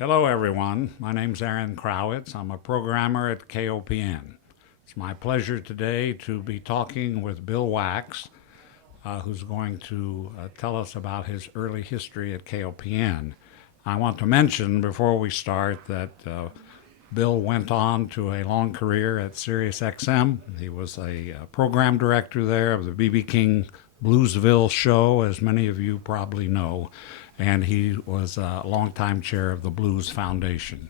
Hello, everyone. My name's Aaron Krawitz. I'm a programmer at KOPN. It's my pleasure today to be talking with Bill Wax, who's going to tell us about his early history at KOPN. I want to mention before we start that Bill went on to a long career at SiriusXM. He was a program director there of the B.B. King Bluesville show, as many of you probably know, and he was a longtime chair of the Blues Foundation.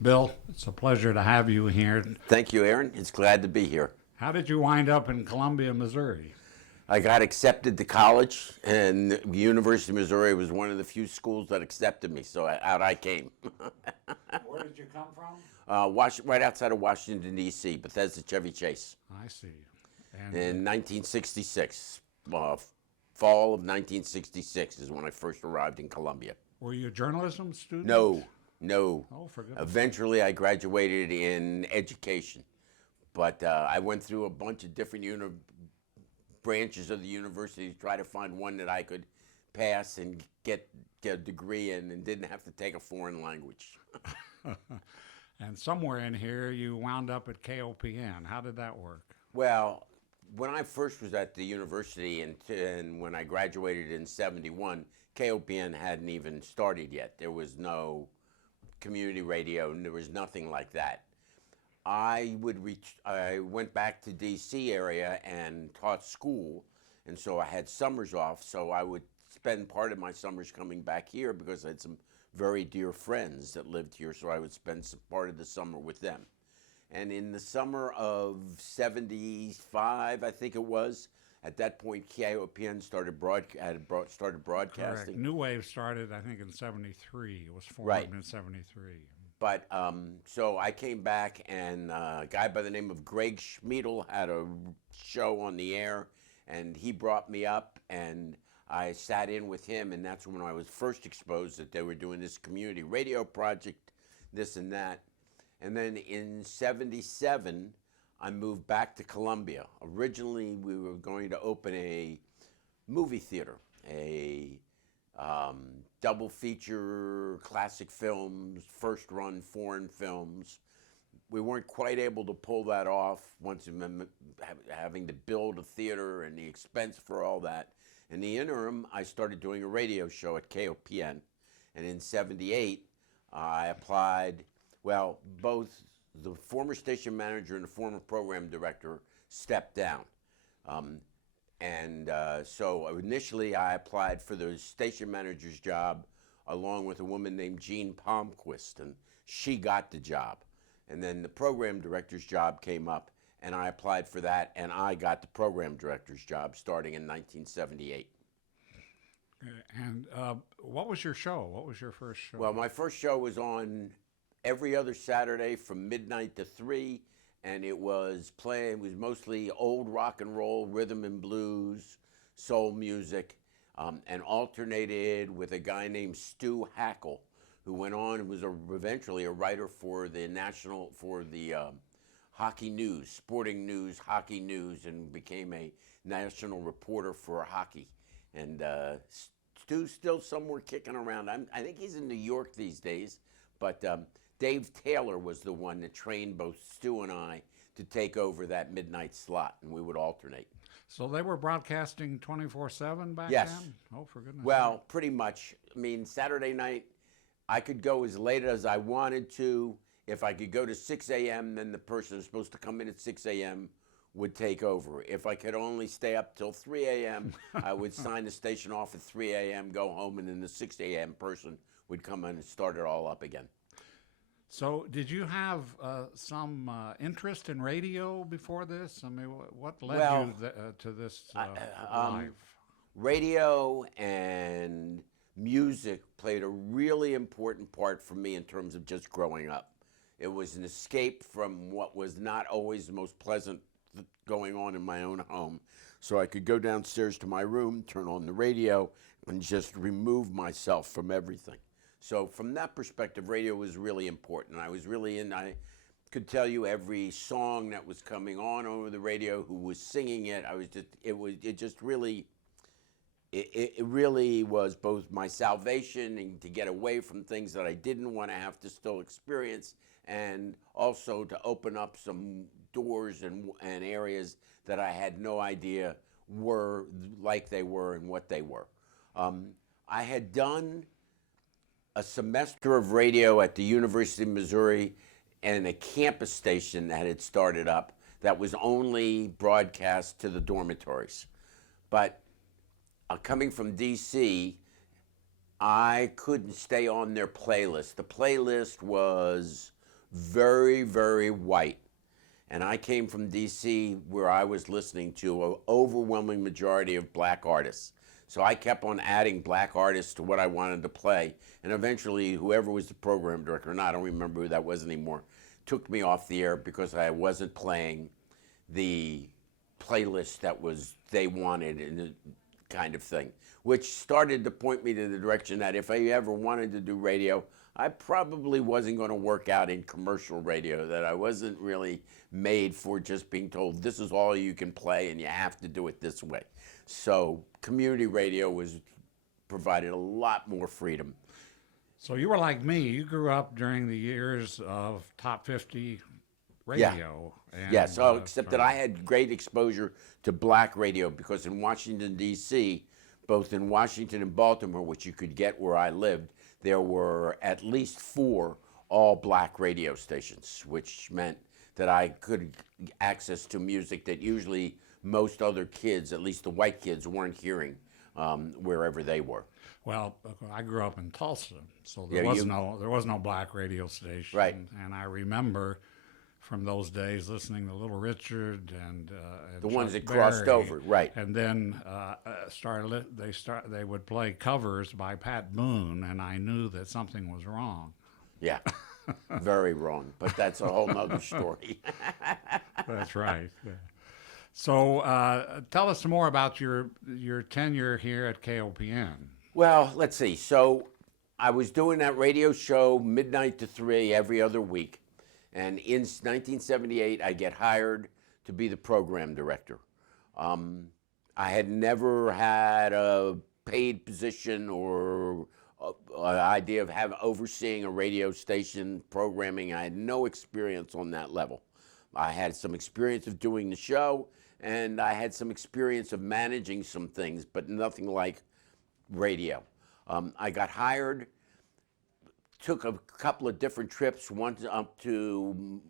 Bill, it's a pleasure to have you here. Thank you, Aaron. It's glad to be here. How did you wind up in Columbia, Missouri? I got accepted to college, and the University of Missouri was one of the few schools that accepted me, so out I came. Where did you come from? Right outside of Washington, D.C., Bethesda Chevy Chase. I see. And In 1966, fall of 1966 is when I first arrived in Columbia. were you a journalism student? No. Oh, for goodness. Eventually, I graduated in education, but I went through a bunch of different branches of the university to try to find one that I could pass and get a degree in and didn't have to take a foreign language. And somewhere in here, you wound up at KOPN. How did that work? Well, when I first was at the university and when I graduated in 71, KOPN hadn't even started yet. There was no community radio, and there was nothing like that. I went back to DC area and taught school, and so I had summers off, so I would spend part of my summers coming back here because I had some very dear friends that lived here, so I would spend some part of the summer with them. And in the summer of 75, I think it was, at that point, KOPN started broadcasting. Correct. New Wave started, I think, in 73. It was formed Right. in 73. But so I came back, and a guy by the name of Greg Schmiedel had a show on the air, and he brought me up, and I sat in with him, and that's when I was first exposed that they were doing this community radio project, this and that. And then in 77, I moved back to Columbia. Originally, we were going to open a movie theater, a double feature classic films, first run foreign films. We weren't quite able to pull that off once having to build a theater and the expense for all that. In the interim, I started doing a radio show at KOPN. And in 78, I applied, well, both the former station manager and the former program director stepped down. So initially I applied for the station manager's job along with a woman named Jean Palmquist, and she got the job. And then the program director's job came up, and I applied for that, and I got the program director's job starting in 1978. And what was your show? What was your first show? Well, my first show was on every other Saturday from midnight to 3, and it was mostly old rock and roll, rhythm and blues, soul music, and alternated with a guy named Stu Hackle, who went on and was eventually a writer for the hockey news, sporting news, hockey news, and became a national reporter for hockey. And Stu's still somewhere kicking around. I think he's in New York these days, but Dave Taylor was the one that trained both Stu and I to take over that midnight slot, and we would alternate. So they were broadcasting 24/7 back Yes. then? Oh, for goodness Well, pretty much. I mean, Saturday night, I could go as late as I wanted to. If I could go to 6 a.m., then the person who's supposed to come in at 6 a.m. would take over. If I could only stay up till 3 a.m., I would sign the station off at 3 a.m., go home, and then the 6 a.m. person would come in and start it all up again. So did you have some interest in radio before this? I mean, what led you to this life? Radio and music played a really important part for me in terms of just growing up. It was an escape from what was not always the most pleasant going on in my own home. So I could go downstairs to my room, turn on the radio, and just remove myself from everything. So from that perspective, radio was really important. I could tell you every song that was coming on over the radio, who was singing it. it really was both my salvation and to get away from things that I didn't want to have to still experience, and also to open up some doors and areas that I had no idea were like they were and what they were. I had done a semester of radio at the University of Missouri and a campus station that had started up that was only broadcast to the dormitories. But coming from DC, I couldn't stay on their playlist. The playlist was very, very white. And I came from DC where I was listening to an overwhelming majority of black artists. So I kept on adding black artists to what I wanted to play. And eventually, whoever was the program director, and I don't remember who that was anymore, took me off the air because I wasn't playing the playlist that was they wanted and kind of thing, which started to point me to the direction that if I ever wanted to do radio, I probably wasn't going to work out in commercial radio, that I wasn't really made for just being told this is all you can play and you have to do it this way. So community radio provided a lot more freedom. So you were like me. You grew up during the years of top 50 radio. And, yeah, so except that I had great exposure to black radio because in Washington, D.C., both in Washington and Baltimore, which you could get where I lived, there were at least 4 all-black radio stations, which meant that I could access to music that usually most other kids, at least the white kids, weren't hearing wherever they were. Well, I grew up in Tulsa, so there was no black radio station. Right. And I remember from those days listening to Little Richard and the Chuck ones that Berry, crossed over, right? And then they would play covers by Pat Boone, and I knew that something was wrong. Yeah, very wrong. But that's a whole nother story. That's right. Yeah. So tell us some more about your tenure here at KOPN. Well, let's see. So I was doing that radio show midnight to 3 every other week. And in 1978, I get hired to be the program director. I had never had a paid position or an idea of overseeing a radio station programming. I had no experience on that level. I had some experience of doing the show, and I had some experience of managing some things, but nothing like radio. I got hired, took a couple of different trips, one up to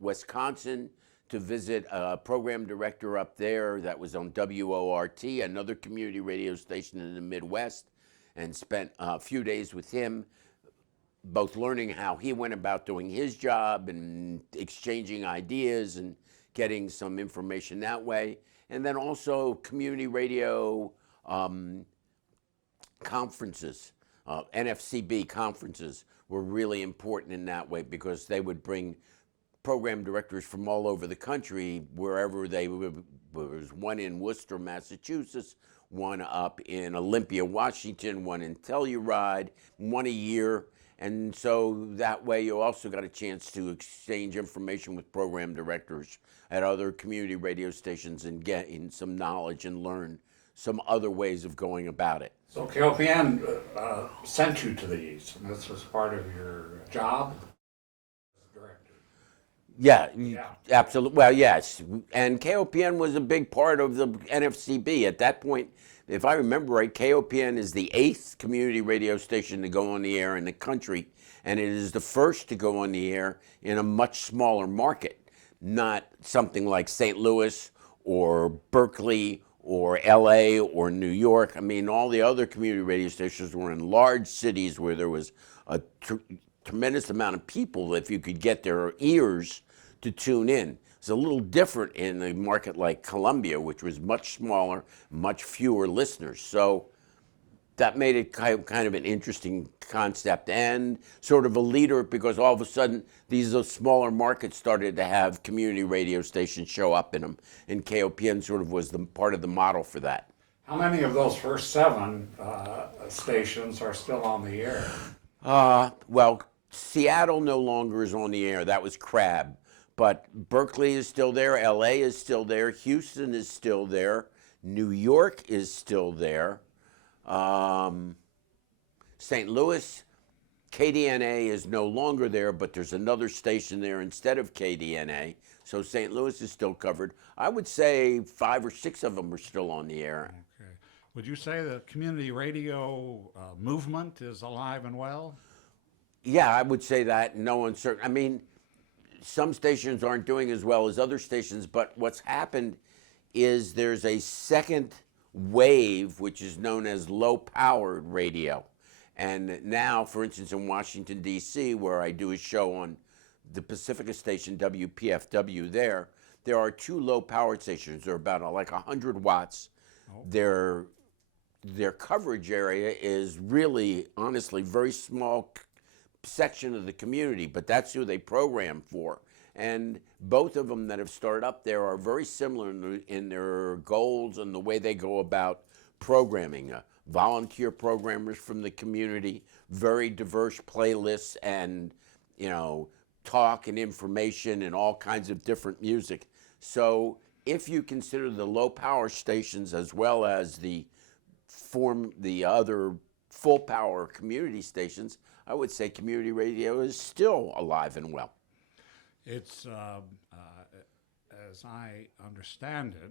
Wisconsin to visit a program director up there that was on WORT, another community radio station in the Midwest, and spent a few days with him, both learning how he went about doing his job and exchanging ideas and getting some information that way. And then also community radio conferences, NFCB conferences were really important in that way because they would bring program directors from all over the country, wherever they were. There was one in Worcester, Massachusetts, one up in Olympia, Washington, one in Telluride, one a year. And so that way you also got a chance to exchange information with program directors at other community radio stations and get in some knowledge and learn some other ways of going about it. So KOPN sent you to these, and this was part of your job as director. Yeah, absolutely. Well, yes. And KOPN was a big part of the NFCB. At that point, if I remember right, KOPN is the 8th community radio station to go on the air in the country, and it is the first to go on the air in a much smaller market, not something like St. Louis or Berkeley or LA or New York. I mean, all the other community radio stations were in large cities where there was a tremendous amount of people, if you could get their ears to tune in. It's a little different in a market like Columbia, which was much smaller, much fewer listeners. So that made it kind of an interesting concept and sort of a leader, because all of a sudden these smaller markets started to have community radio stations show up in them, and KOPN sort of was the part of the model for that. How many of those first 7 stations are still on the air? Well, Seattle no longer is on the air. That was Crab. But Berkeley is still there. LA is still there. Houston is still there. New York is still there. St. Louis, KDNA is no longer there, but there's another station there instead of KDNA. So St. Louis is still covered. I would say 5 or 6 of them are still on the air. Okay. Would you say the community radio movement is alive and well? Yeah, I would say that. No uncertain. I mean, some stations aren't doing as well as other stations, but what's happened is there's a second wave, which is known as low-powered radio. And now, for instance, in Washington, D.C., where I do a show on the Pacifica station, WPFW, there are 2 low-powered stations. They're about like 100 watts. Oh. Their coverage area is really, honestly, very small section of the community, but that's who they program for. And both of them that have started up there are very similar in their goals and the way they go about programming. Volunteer programmers from the community, very diverse playlists, and talk and information and all kinds of different music. So if you consider the low power stations as well as the other full power community stations, I would say community radio is still alive and well. It's, as I understand it,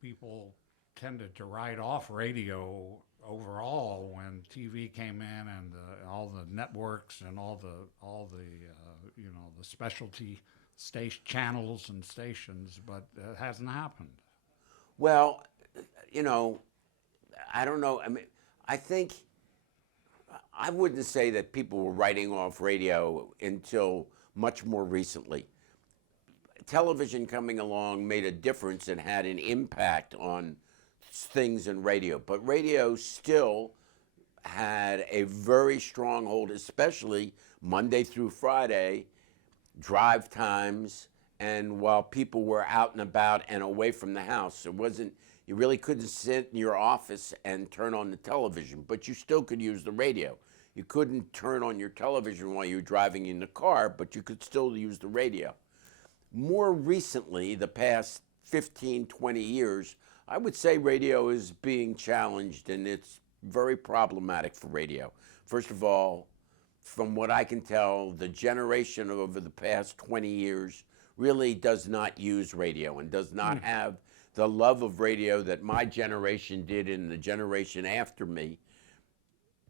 people tended to write off radio overall when TV came in and all the networks and all the the specialty station channels and stations, but it hasn't happened. Well, I don't know. I mean, I think I wouldn't say that people were writing off radio until much more recently. Television coming along made a difference and had an impact on things in radio, but radio still had a very strong hold, especially Monday through Friday, drive times, and while people were out and about and away from the house. You really couldn't sit in your office and turn on the television, but you still could use the radio. You couldn't turn on your television while you were driving in the car, but you could still use the radio. More recently, the past 15, 20 years, I would say radio is being challenged, and it's very problematic for radio. First of all, from what I can tell, the generation over the past 20 years really does not use radio and does not have the love of radio that my generation did and the generation after me.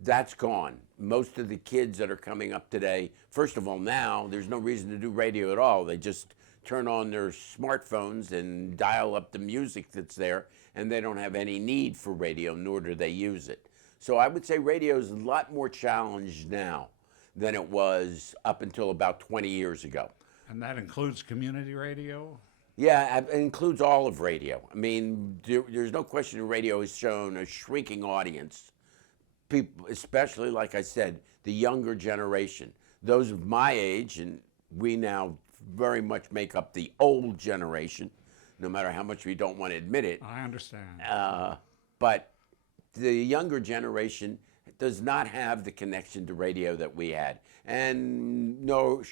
That's gone. Most of the kids that are coming up today, first of all, now there's no reason to do radio at all. They just turn on their smartphones and dial up the music that's there, and they don't have any need for radio, nor do they use it. So I would say radio is a lot more challenged now than it was up until about 20 years ago. And that includes community radio? Yeah, it includes all of radio. I mean, there's no question radio has shown a shrinking audience. People, especially, like I said, the younger generation. Those of my age, and we now very much make up the old generation, no matter how much we don't want to admit it. I understand. But the younger generation does not have the connection to radio that we had, and no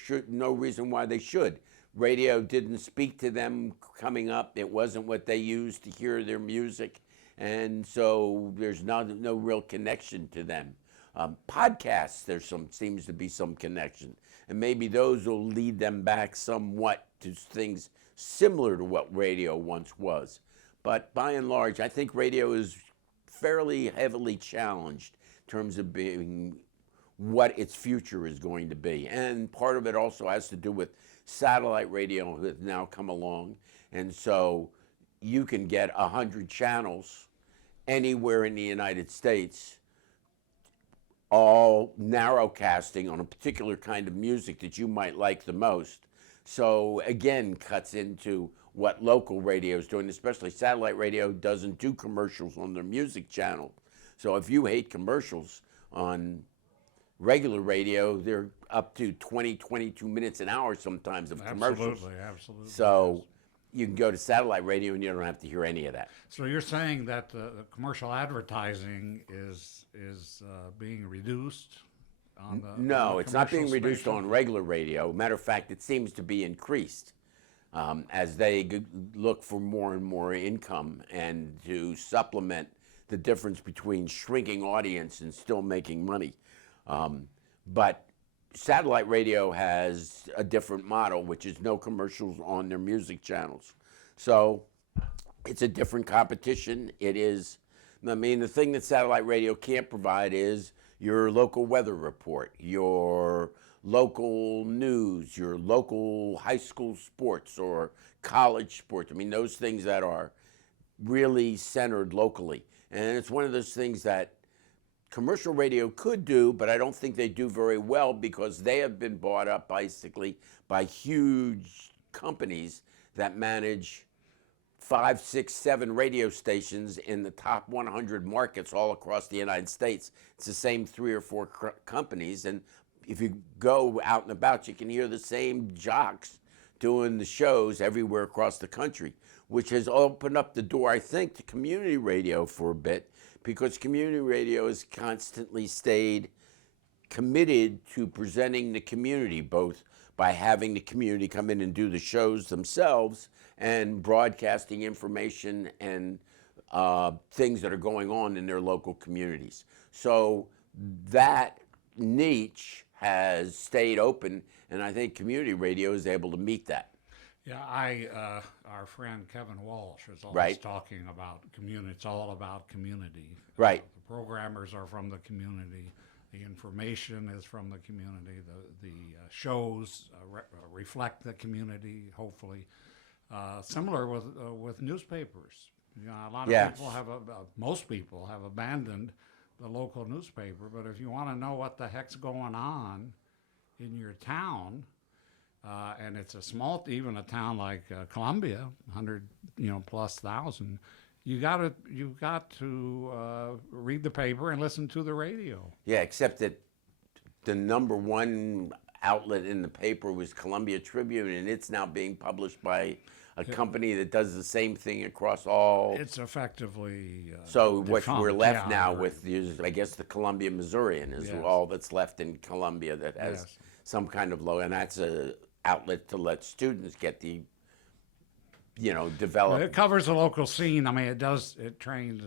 reason why they should. Radio didn't speak to them coming up. It wasn't what they used to hear their music, and so there's no real connection to them. Podcasts, seems to be some connection, and maybe those will lead them back somewhat to things similar to what radio once was. But by and large, I think radio is fairly heavily challenged in terms of being what its future is going to be. And part of it also has to do with satellite radio that has now come along. And so you can get 100 channels anywhere in the United States, all narrowcasting on a particular kind of music that you might like the most. So again, cuts into what local radio is doing, especially satellite radio doesn't do commercials on their music channel. So if you hate commercials on regular radio, they're up to 20, 22 minutes an hour sometimes of commercials. Absolutely. So you can go to satellite radio and you don't have to hear any of that. So you're saying that the commercial advertising is being reduced on the No, it's not being commercial reduced station? on regular radio. Matter of fact, it seems to be increased as they look for more and more income and to supplement the difference between shrinking audience and still making money. But satellite radio has a different model, which is no commercials on their music channels. So it's a different competition. It is, I mean, the thing that satellite radio can't provide is your local weather report, your local news, your local high school sports or college sports. I mean, those things that are really centered locally. And it's one of those things that commercial radio could do, but I don't think they do very well because they have been bought up basically by huge companies that manage 5, 6, 7 radio stations in the top 100 markets all across the United States. It's the same 3 or 4 companies, and if you go out and about, you can hear the same jocks doing the shows everywhere across the country, which has opened up the door, I think, to community radio for a bit, because community radio has constantly stayed committed to presenting the community, both by having the community come in and do the shows themselves and broadcasting information and things that are going on in their local communities. So that niche has stayed open, and I think community radio is able to meet that. Yeah, our friend Kevin Walsh is always Right. talking about community. It's all about community. Right. The programmers are from the community. The information is from the community. The shows reflect the community, hopefully. Similar with newspapers. You know, a lot of Yes. people most people have abandoned the local newspaper, but if you want to know what the heck's going on in your town, and it's a small, even a town like Columbia, 100 plus thousand, you've got to read the paper and listen to the radio. Yeah, except that the number one outlet in the paper was Columbia Tribune, and it's now being published by a company that does the same thing across all. It's effectively So what defunct. we're left Yeah, now right. with is, I guess, the Columbia Missourian is Yes. all that's left in Columbia that has Yes. some kind of low, and that's a outlet to let students get the, develop. It covers the local scene. I mean, it does train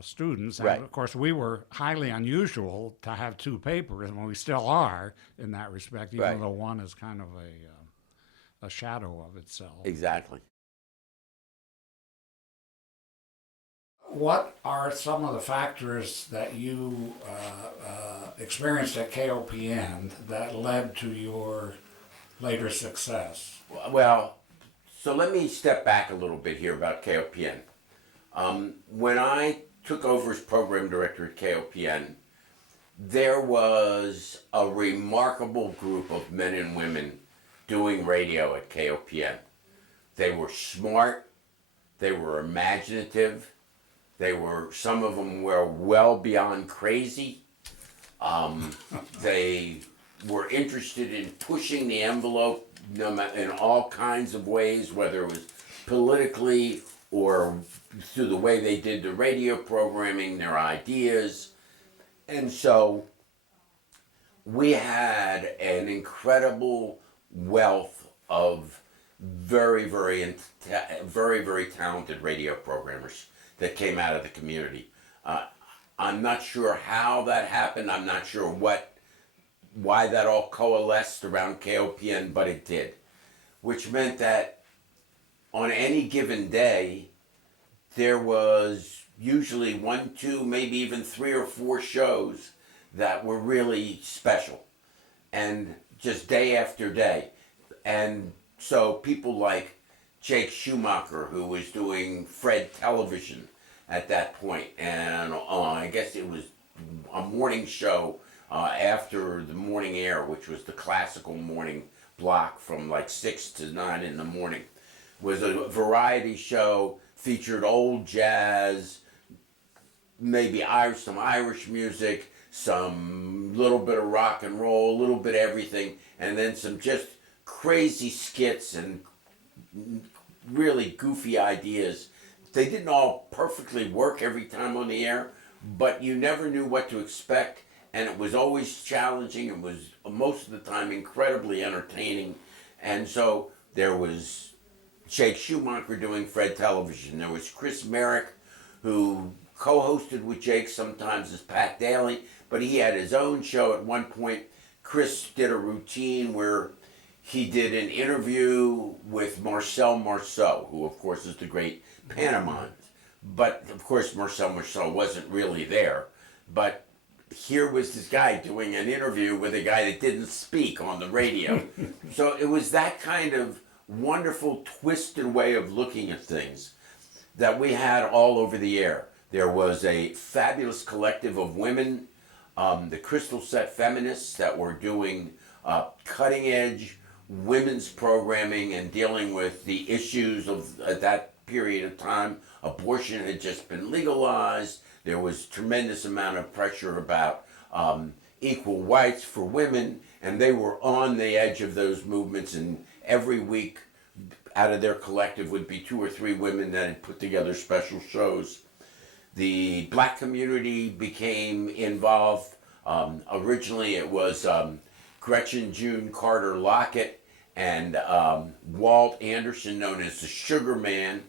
students. And Right. of course, we were highly unusual to have 2 papers, and we still are in that respect, even Right. though one is kind of a shadow of itself. Exactly. What are some of the factors that you experienced at KOPN that led to your later success? Well, so let me step back a little bit here about KOPN. When I took over as program director at KOPN, there was a remarkable group of men and women doing radio at KOPN. They were smart, they were imaginative, some of them were well beyond crazy. They were interested in pushing the envelope in all kinds of ways, whether it was politically or through the way they did the radio programming, their ideas. And so we had an incredible wealth of very, very talented radio programmers that came out of the community. I'm not sure how that happened. I'm not sure why that all coalesced around KOPN, but it did, which meant that on any given day, there was usually 1, 2, maybe even 3 or 4 shows that were really special, and just day after day. And so people like Jake Schumacher, who was doing Fred Television at that point, and I guess it was a morning show after the morning air, which was the classical morning block from like 6 to 9 in the morning, was a variety show, featured old jazz, maybe some Irish music, some little bit of rock and roll, a little bit of everything, and then some just crazy skits and really goofy ideas. They didn't all perfectly work every time on the air, but you never knew what to expect, and it was always challenging. It was most of the time incredibly entertaining, and so there was Jake Schumacher doing Fred Television. There was Chris Merrick, who co-hosted with Jake sometimes as Pat Daly, but he had his own show at one point. Chris did a routine where he did an interview with Marcel Marceau, who of course is the great pantomime. But of course Marcel Marceau wasn't really there. But here was this guy doing an interview with a guy that didn't speak on the radio. So it was that kind of wonderful twisted way of looking at things that we had all over the air. There was a fabulous collective of women, the Crystal Set Feminists, that were doing cutting edge women's programming and dealing with the issues of at that period of time. Abortion had just been legalized. There was tremendous amount of pressure about equal rights for women, and they were on the edge of those movements. And every week, out of their collective would be 2 or 3 women that had put together special shows. The black community became involved. Originally, it was Gretchen June Carter Lockett and Walt Anderson, known as the Sugar Man,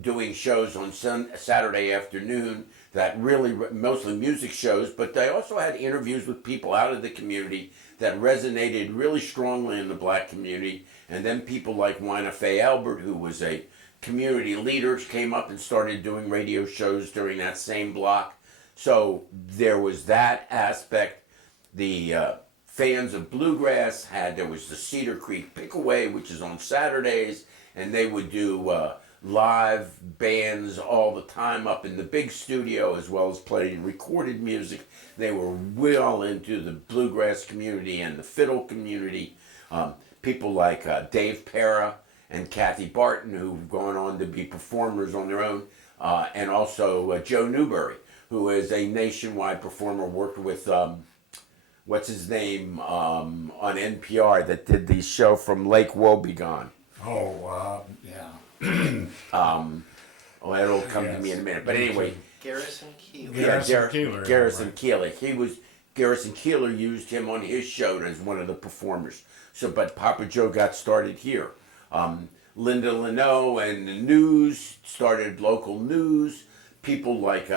doing shows on Saturday afternoon that really mostly music shows, but they also had interviews with people out of the community that resonated really strongly in the black community. And then people like Wina Faye Albert, who was a community leader, came up and started doing radio shows during that same block. So there was that aspect. The fans of bluegrass there was the Cedar Creek Pickaway, which is on Saturdays, and they would do live bands all the time up in the big studio, as well as playing recorded music. They were well into the bluegrass community and the fiddle community. People like Dave Pera and Kathy Barton, who've gone on to be performers on their own, and also Joe Newberry, who is a nationwide performer, worked with what's his name on NPR that did the show from Lake Wobegon. Yeah. It'll come to me in a minute. But anyway, Garrison Keillor. Garrison Keillor. Garrison Keillor used him on his show as one of the performers. So, but Papa Joe got started here. Linda Leno and the news started local news. People like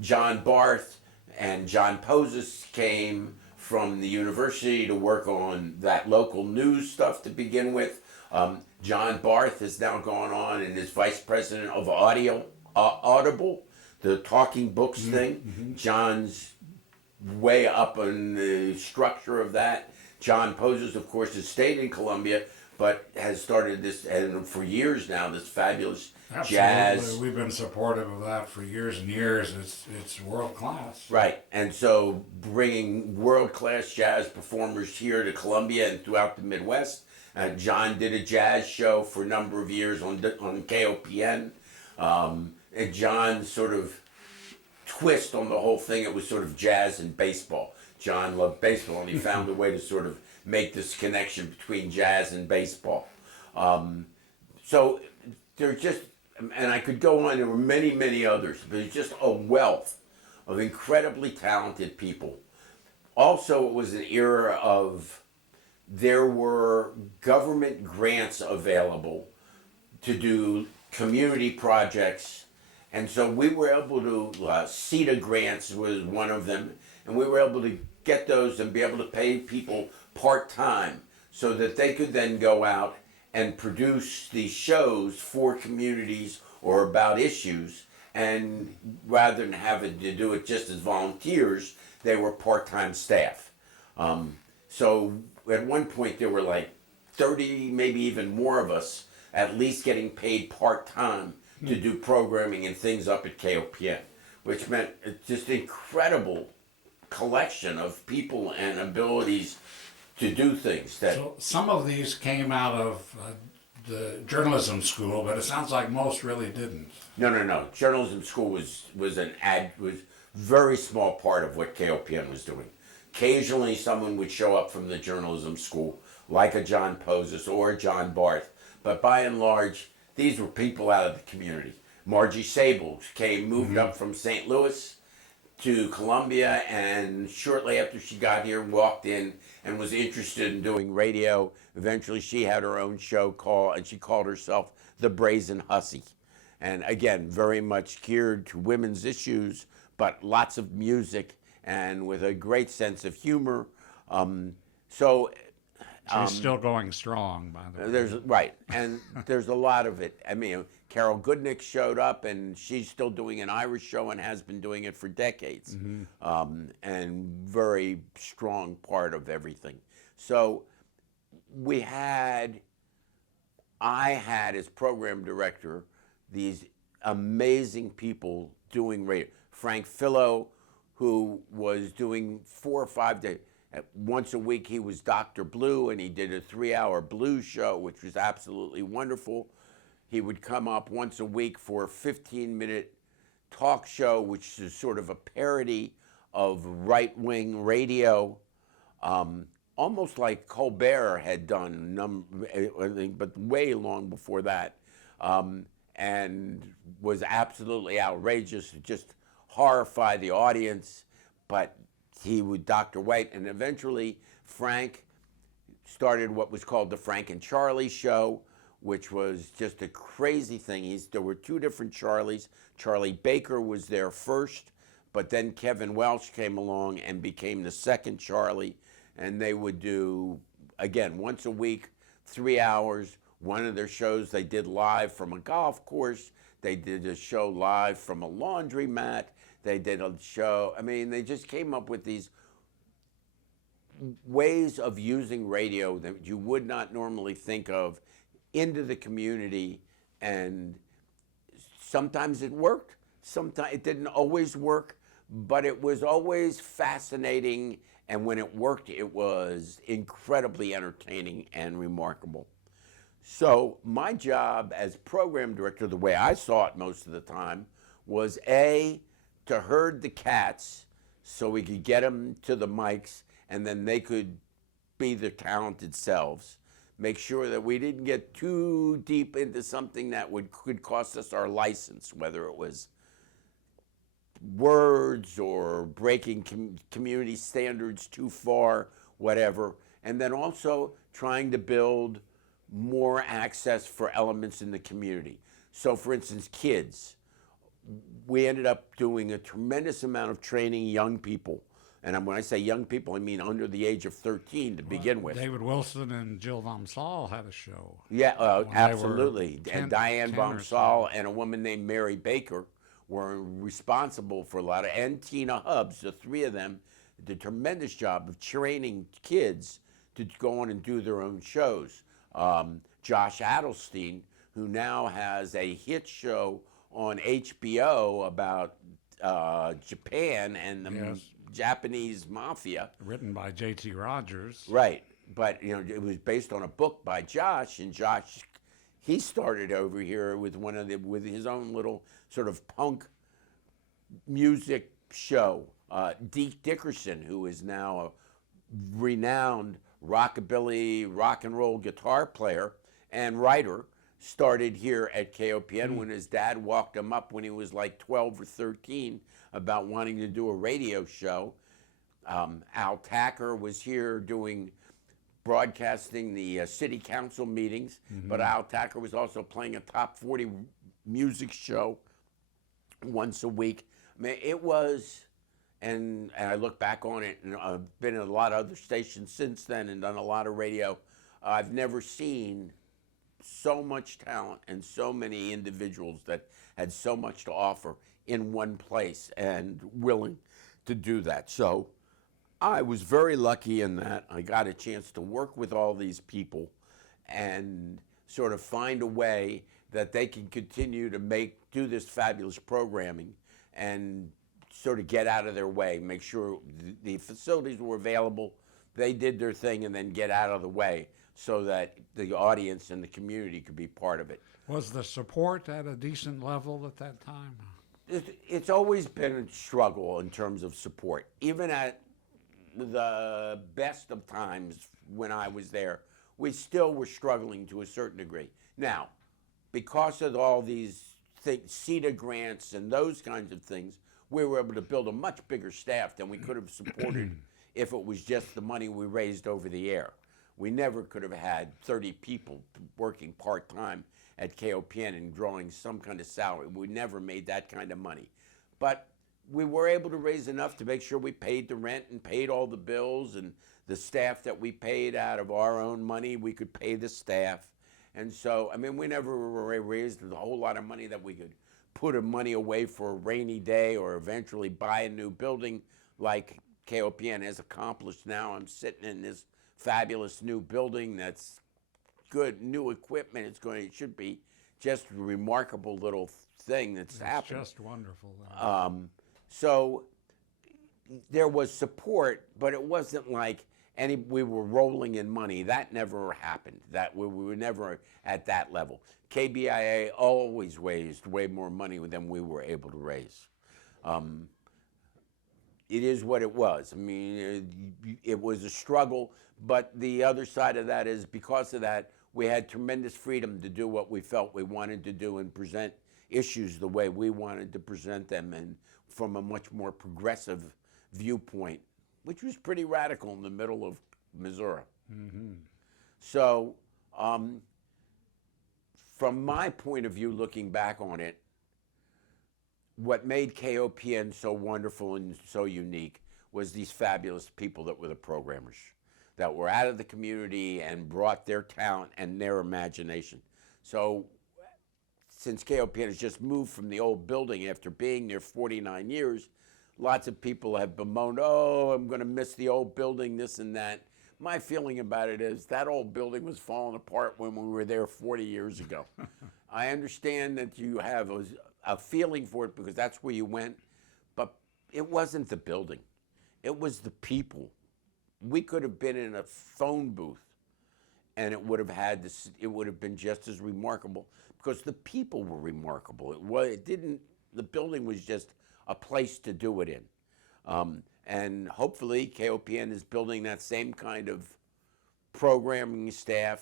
John Barth and John Pozos came from the university to work on that local news stuff to begin with. John Barth has now gone on and is vice president of Audible, the talking books thing. Mm-hmm. John's way up in the structure of that. John Pozos, of course, has stayed in Columbia, but has started this, and for years now, this fabulous jazz. We've been supportive of that for years and years. It's world class. Right, and so bringing world class jazz performers here to Columbia and throughout the Midwest. John did a jazz show for a number of years on KOPN. And John's sort of twist on the whole thing, it was sort of jazz and baseball. John loved baseball, and he found a way to sort of make this connection between jazz and baseball. So there's just, and I could go on, there were many, many others, but it's just a wealth of incredibly talented people. Also, it was an era of, there were government grants available to do community projects, and so we were able to, CETA grants was one of them, and we were able to get those and be able to pay people part-time so that they could then go out and produce these shows for communities or about issues, and rather than having to do it just as volunteers, they were part-time staff. So at one point there were like 30, maybe even more of us at least getting paid part-time to do programming and things up at KOPN, which meant just incredible collection of people and abilities to do things. So some of these came out of the journalism school, but it sounds like most really didn't. No. Journalism school was very small part of what KOPN was doing. Occasionally someone would show up from the journalism school, like a John Pozos or a John Barth, but by and large, these were people out of the community. Margie Sable moved up from St. Louis, to Columbia, and shortly after she got here, walked in and was interested in doing radio. Eventually, she had her own show and she called herself the Brazen Hussy. And again, very much geared to women's issues, but lots of music and with a great sense of humor. So She's still going strong, by the way. and there's a lot of it. I mean, Carol Goodnick showed up, and she's still doing an Irish show and has been doing it for decades, and very strong part of everything. So I had as program director these amazing people doing radio. Frank Fillo, who was doing 4 or 5 days. Once a week, he was Dr. Blue, and he did a 3-hour blues show, which was absolutely wonderful. He would come up once a week for a 15-minute talk show, which is sort of a parody of right-wing radio, almost like Colbert had done, but way long before that, and was absolutely outrageous, just horrify the audience, but he would Dr. White, and eventually Frank started what was called the Frank and Charlie Show, which was just a crazy thing. There were 2 different Charlies. Charlie Baker was there first, but then Kevin Welsh came along and became the second Charlie, and they would do, again, once a week, 3 hours. One of their shows they did live from a golf course. They did a show live from a laundromat. They did a show. I mean, they just came up with these ways of using radio that you would not normally think of into the community. And sometimes it worked. Sometimes it didn't always work, but it was always fascinating. And when it worked, it was incredibly entertaining and remarkable. So my job as program director, the way I saw it most of the time, was to herd the cats so we could get them to the mics, and then they could be their talented selves. Make sure that we didn't get too deep into something that could cost us our license, whether it was words or breaking community standards too far, whatever. And then also trying to build more access for elements in the community. So for instance, kids. We ended up doing a tremendous amount of training young people. And when I say young people, I mean under the age of 13 to begin with. David Wilson and Jill Von Saul had a show. Yeah, absolutely. 10 And Diane 10 Von or Saul and a woman named Mary Baker were responsible for a lot of, and Tina Hubbs, the 3 of them, did a tremendous job of training kids to go on and do their own shows. Josh Adelstein, who now has a hit show on HBO about Japan and the Japanese mafia. Written by J.T. Rogers. Right, but it was based on a book by Josh, and Josh, he started over here with with his own little sort of punk music show. Deke Dickerson, who is now a renowned rockabilly, rock and roll guitar player and writer, started here at KOPN when his dad walked him up when he was like 12 or 13 about wanting to do a radio show. Al Tacker was here broadcasting the city council meetings, but Al Tacker was also playing a top 40 music show once a week. I mean, it was, and I look back on it, and I've been at a lot of other stations since then and done a lot of radio. I've never seen so much talent and so many individuals that had so much to offer in one place and willing to do that. So I was very lucky in that I got a chance to work with all these people and sort of find a way that they can continue to do this fabulous programming and sort of get out of their way, make sure the facilities were available, they did their thing, and then get out of the way so that the audience and the community could be part of it. Was the support at a decent level at that time? It's always been a struggle in terms of support. Even at the best of times when I was there, we still were struggling to a certain degree. Now, because of all these CETA grants and those kinds of things, we were able to build a much bigger staff than we could have supported if it was just the money we raised over the air. We never could have had 30 people working part-time at KOPN and drawing some kind of salary. We never made that kind of money. But we were able to raise enough to make sure we paid the rent and paid all the bills, and the staff that we paid out of our own money, we could pay the staff. And so, I mean, we never raised a whole lot of money that we could put money away for a rainy day or eventually buy a new building like KOPN has accomplished now. I'm sitting in this fabulous new building that's good, new equipment. It should be just a remarkable little thing that's happened. It's just wonderful. So there was support, but it wasn't like we were rolling in money. That never happened. That we were never at that level. KBIA always raised way more money than we were able to raise. It is what it was. I mean, it was a struggle, but the other side of that is because of that, we had tremendous freedom to do what we felt we wanted to do and present issues the way we wanted to present them, and from a much more progressive viewpoint, which was pretty radical in the middle of Missouri. Mm-hmm. So, from my point of view, looking back on it, what made KOPN so wonderful and so unique was these fabulous people that were the programmers, that were out of the community and brought their talent and their imagination. So since KOPN has just moved from the old building after being there 49 years, lots of people have bemoaned, oh, I'm going to miss the old building, this and that. My feeling about it is that old building was falling apart when we were there 40 years ago. I understand that you have a feeling for it because that's where you went, but it wasn't the building. It was the people. We could have been in a phone booth and it would have been just as remarkable because the people were remarkable. The building was just a place to do it in. And hopefully KOPN is building that same kind of programming staff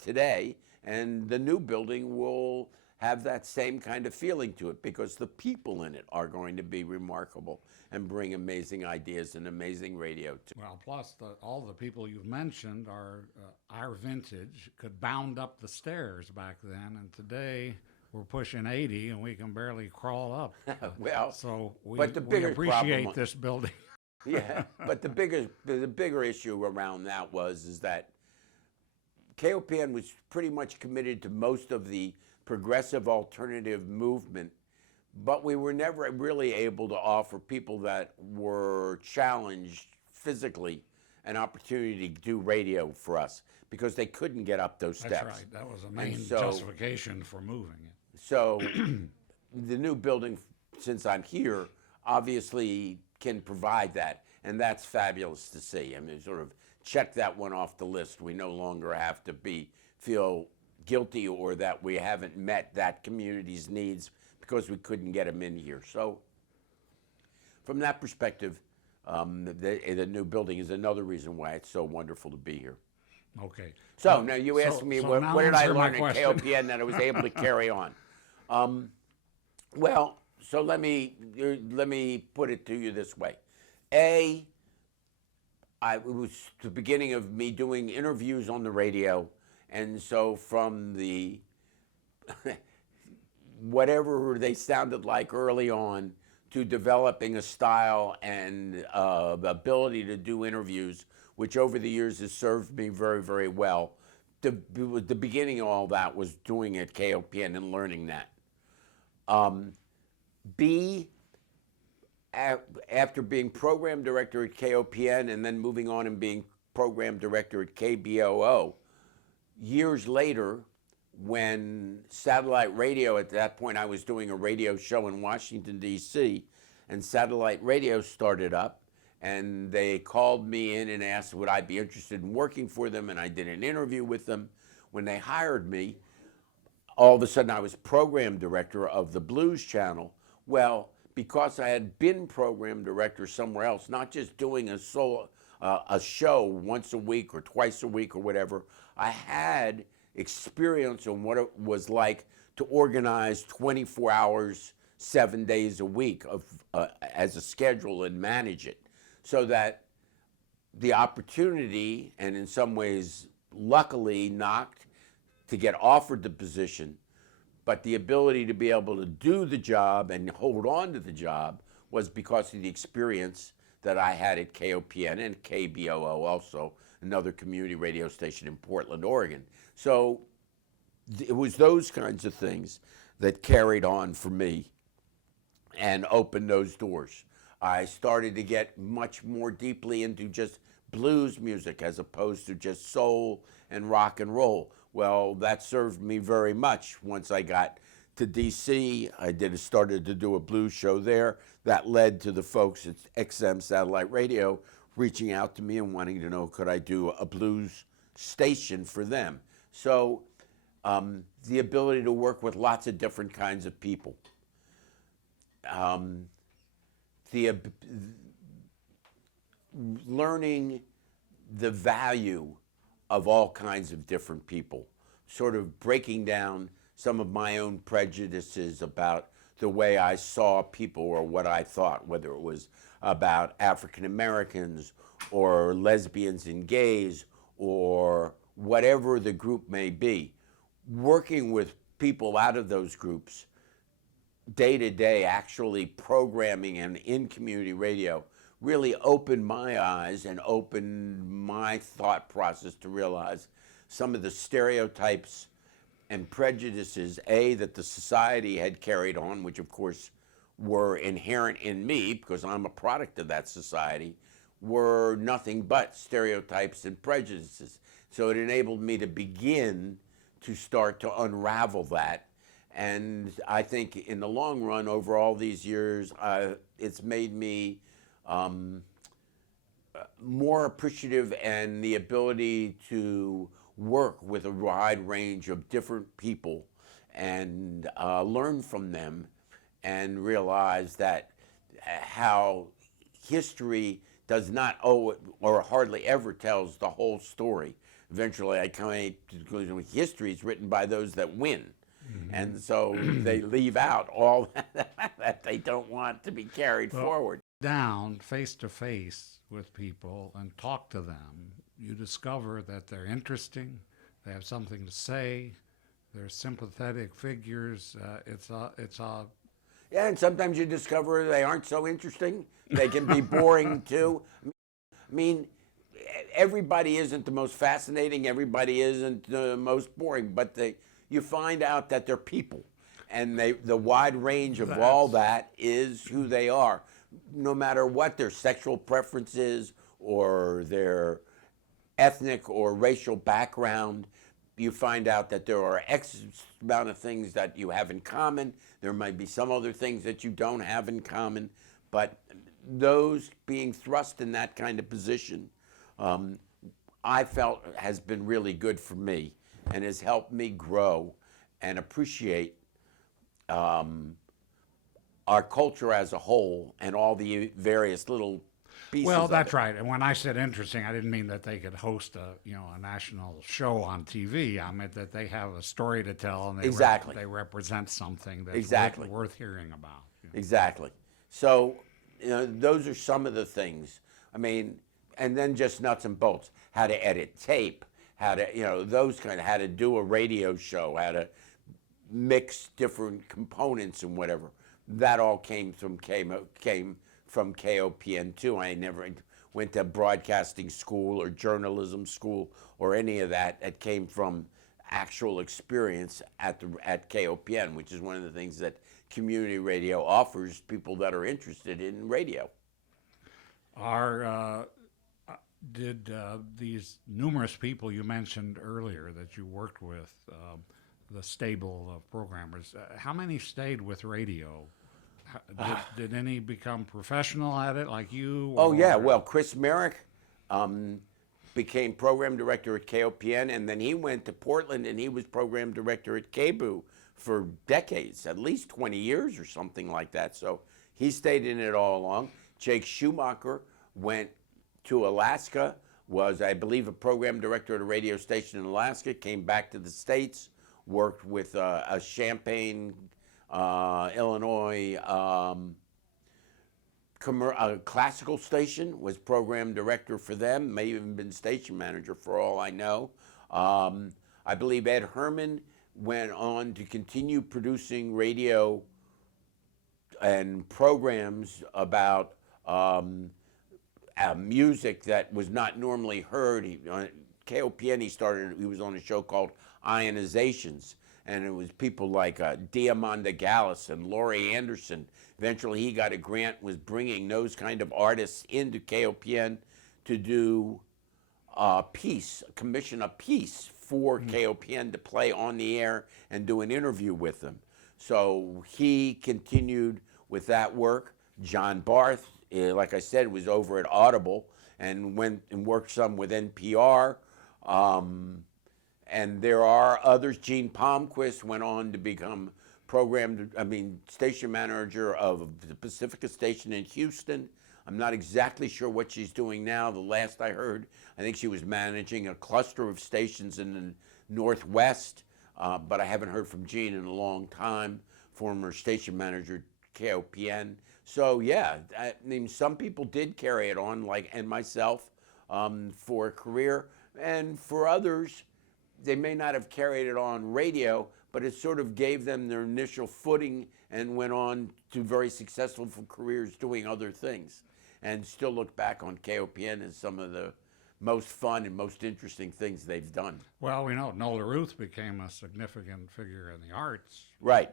today, and the new building will have that same kind of feeling to it because the people in it are going to be remarkable and bring amazing ideas and amazing radio to. Well, plus all the people you've mentioned are our vintage, could bound up the stairs back then, and today we're pushing 80 and we can barely crawl up. Well, so we appreciate this building. Yeah, but the bigger issue around that is that KOPN was pretty much committed to most of the progressive alternative movement, but we were never really able to offer people that were challenged physically an opportunity to do radio for us because they couldn't get up those steps. That's right. That was a main justification for moving it. So the new building, since I'm here, obviously can provide that, and that's fabulous to see. I mean, sort of check that one off the list. We no longer have to feel guilty or that we haven't met that community's needs because we couldn't get them in here. So from that perspective, the new building is another reason why it's so wonderful to be here. Okay. So now you asked me what did I learn at KOPN that I was able to carry on. Well, so let me put it to you this way. It was the beginning of me doing interviews on the radio, and so from the whatever they sounded like early on to developing a style and the ability to do interviews, which over the years has served me very, very well. The beginning of all that was doing at KOPN and learning that. After being program director at KOPN and then moving on and being program director at KBOO, years later, when satellite radio, at that point I was doing a radio show in Washington, D.C., and satellite radio started up, and they called me in and asked would I be interested in working for them, and I did an interview with them. When they hired me, all of a sudden I was program director of the Blues Channel. Well, because I had been program director somewhere else, not just doing a show once a week or twice a week or whatever, I had experience on what it was like to organize 24 hours, 7 days a week of as a schedule and manage it, so that the opportunity, and in some ways luckily knocked to get offered the position, but the ability to be able to do the job and hold on to the job was because of the experience that I had at KOPN and KBOO, also another community radio station in Portland, Oregon. So it was those kinds of things that carried on for me and opened those doors. I started to get much more deeply into just blues music as opposed to just soul and rock and roll. Well, that served me very much. Once I got to DC, I started to do a blues show there. That led to the folks at XM Satellite Radio reaching out to me and wanting to know, could I do a blues station for them? So the ability to work with lots of different kinds of people. Learning the value of all kinds of different people, sort of breaking down some of my own prejudices about the way I saw people or what I thought, whether it was about African Americans or lesbians and gays or whatever the group may be. Working with people out of those groups day to day, actually programming and in community radio, really opened my eyes and opened my thought process to realize some of the stereotypes and prejudices, that the society had carried on, which of course were inherent in me because I'm a product of that society, were nothing but stereotypes and prejudices. So it enabled me to begin to start to unravel that. And I think in the long run, over all these years, it's made me more appreciative and the ability to work with a wide range of different people and learn from them and realize that how history does not owe or hardly ever tells the whole story. Eventually I come to the conclusion history is written by those that win. Mm-hmm. And so they leave out all that they don't want to be carried forward. Down face to face with people and talk to them, you discover that they're interesting, they have something to say, they're sympathetic figures. Yeah, and sometimes you discover they aren't so interesting. They can be boring too. I mean, everybody isn't the most fascinating, everybody isn't the most boring, but you find out that they're people, and the wide range of all that is who they are, no matter what their sexual preferences or their ethnic or racial background. You find out that there are X amount of things that you have in common. There might be some other things that you don't have in common, but those being thrust in that kind of position, I felt has been really good for me and has helped me grow and appreciate our culture as a whole and all the various little pieces. Well, that's right. And when I said interesting, I didn't mean that they could host a national show on TV. I meant that they have a story to tell and they represent something that's worth hearing about. Exactly. So, those are some of the things. I mean, and then just nuts and bolts, how to edit tape, how to, how to do a radio show, how to mix different components and whatever. That all came from KOPN too. I never went to broadcasting school or journalism school or any of that. It came from actual experience at KOPN, which is one of the things that community radio offers people that are interested in radio. Did these numerous people you mentioned earlier that you worked with, the stable of programmers, how many stayed with radio? Did any become professional at it like you? Oh, yeah. Well, Chris Merrick became program director at KOPN, and then he went to Portland and he was program director at KBOO for decades, at least 20 years or something like that. So he stayed in it all along. Jake Schumacher went to Alaska, was, I believe, a program director at a radio station in Alaska, came back to the States, worked with a Champaign Illinois classical station, was program director for them, may even been station manager for all I know. I believe Ed Herman went on to continue producing radio and programs about music that was not normally heard. KOPN, he was on a show called Ionizations, and it was people like Diamanda Gallis and Laurie Anderson. Eventually he got a grant, was bringing those kind of artists into KOPN to do commission a piece for KOPN to play on the air and do an interview with them. So he continued with that work. John Barth, like I said, was over at Audible and went and worked some with NPR. And there are others. Gene Palmquist went on to become station manager of the Pacifica station in Houston. I'm not exactly sure what she's doing now. The last I heard, I think she was managing a cluster of stations in the Northwest, but I haven't heard from Gene in a long time, former station manager, KOPN. So yeah, I mean, some people did carry it on, and myself, for a career, and for others, they may not have carried it on radio, but it sort of gave them their initial footing and went on to very successful careers doing other things, and still look back on KOPN as some of the most fun and most interesting things they've done. Well, we know Nola Ruth became a significant figure in the arts. Right.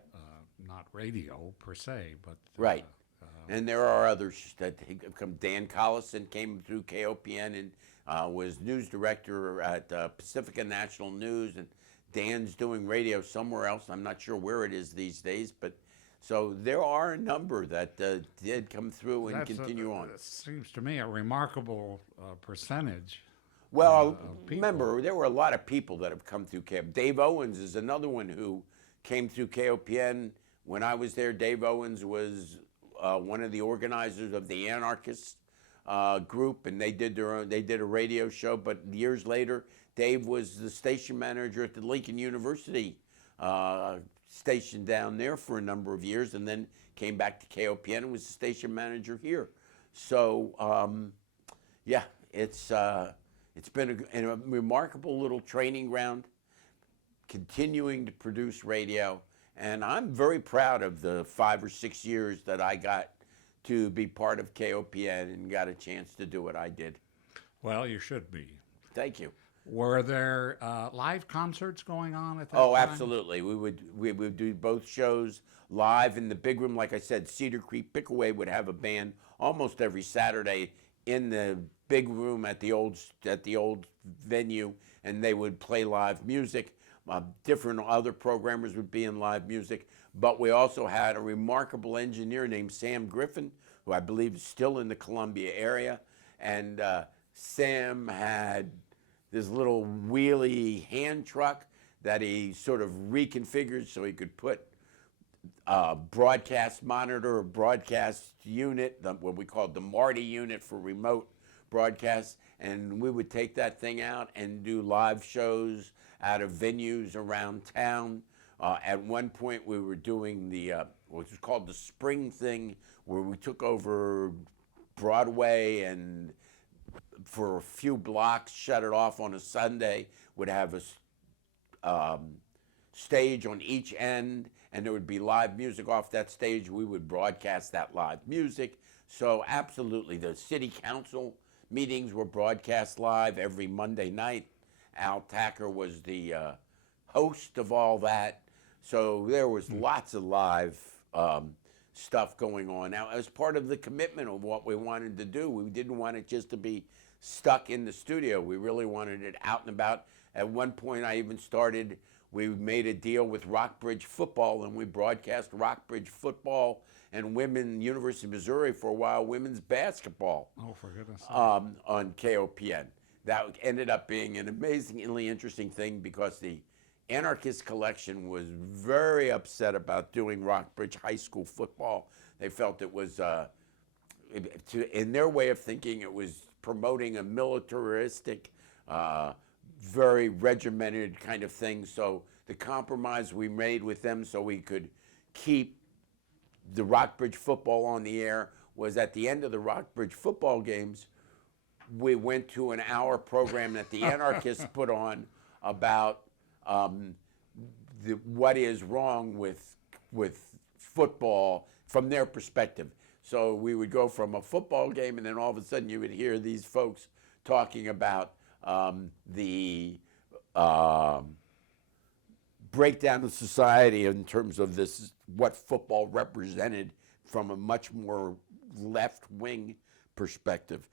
Not radio per se, but... Right. And there are others that have come. Dan Collison came through KOPN and was news director at Pacifica National News, and Dan's doing radio somewhere else. I'm not sure where it is these days, but so there are a number that did come through and continue on. It seems to me a remarkable percentage. Well, remember, there were a lot of people that have come through KOPN. Dave Owens is another one who came through KOPN. When I was there, Dave Owens was one of the organizers of the Anarchist group, and they did a radio show. But years later, Dave was the station manager at the Lincoln University station down there for a number of years, and then came back to KOPN and was the station manager here. So yeah, it's been a remarkable little training ground, continuing to produce radio. And I'm very proud of the 5 or 6 years that I got to be part of KOPN and got a chance to do what I did. Well, you should be. Thank you. Were there live concerts going on at that time? Oh, absolutely. We would do both shows live in the big room. Like I said, Cedar Creek Pickaway would have a band almost every Saturday in the big room at the old venue, and they would play live music. Different other programmers would be in live music, but we also had a remarkable engineer named Sam Griffin, who I believe is still in the Columbia area, and Sam had this little wheelie hand truck that he sort of reconfigured so he could put a broadcast monitor, a broadcast unit, what we called the Marty unit for remote broadcasts, and we would take that thing out and do live shows out of venues around town. At one point, we were doing what was called the Spring Thing, where we took over Broadway and for a few blocks shut it off on a Sunday, would have a stage on each end, and there would be live music off that stage. We would broadcast that live music. So absolutely, the city council meetings were broadcast live every Monday night. Al Tacker was the host of all that. So there was lots of live stuff going on. Now, as part of the commitment of what we wanted to do, we didn't want it just to be stuck in the studio. We really wanted it out and about. At one point, we made a deal with Rockbridge Football, and we broadcast Rockbridge Football and University of Missouri for a while, women's basketball. Oh, for goodness sake. On KOPN. That ended up being an amazingly interesting thing because the Anarchist Collection was very upset about doing Rockbridge High School football. They felt it was, in their way of thinking, it was promoting a militaristic, very regimented kind of thing. So the compromise we made with them so we could keep the Rockbridge football on the air was at the end of the Rockbridge football games, we went to an hour program that the anarchists put on about what is wrong with football from their perspective. So we would go from a football game, and then all of a sudden you would hear these folks talking about the breakdown of society in terms of this, what football represented from a much more left-wing perspective,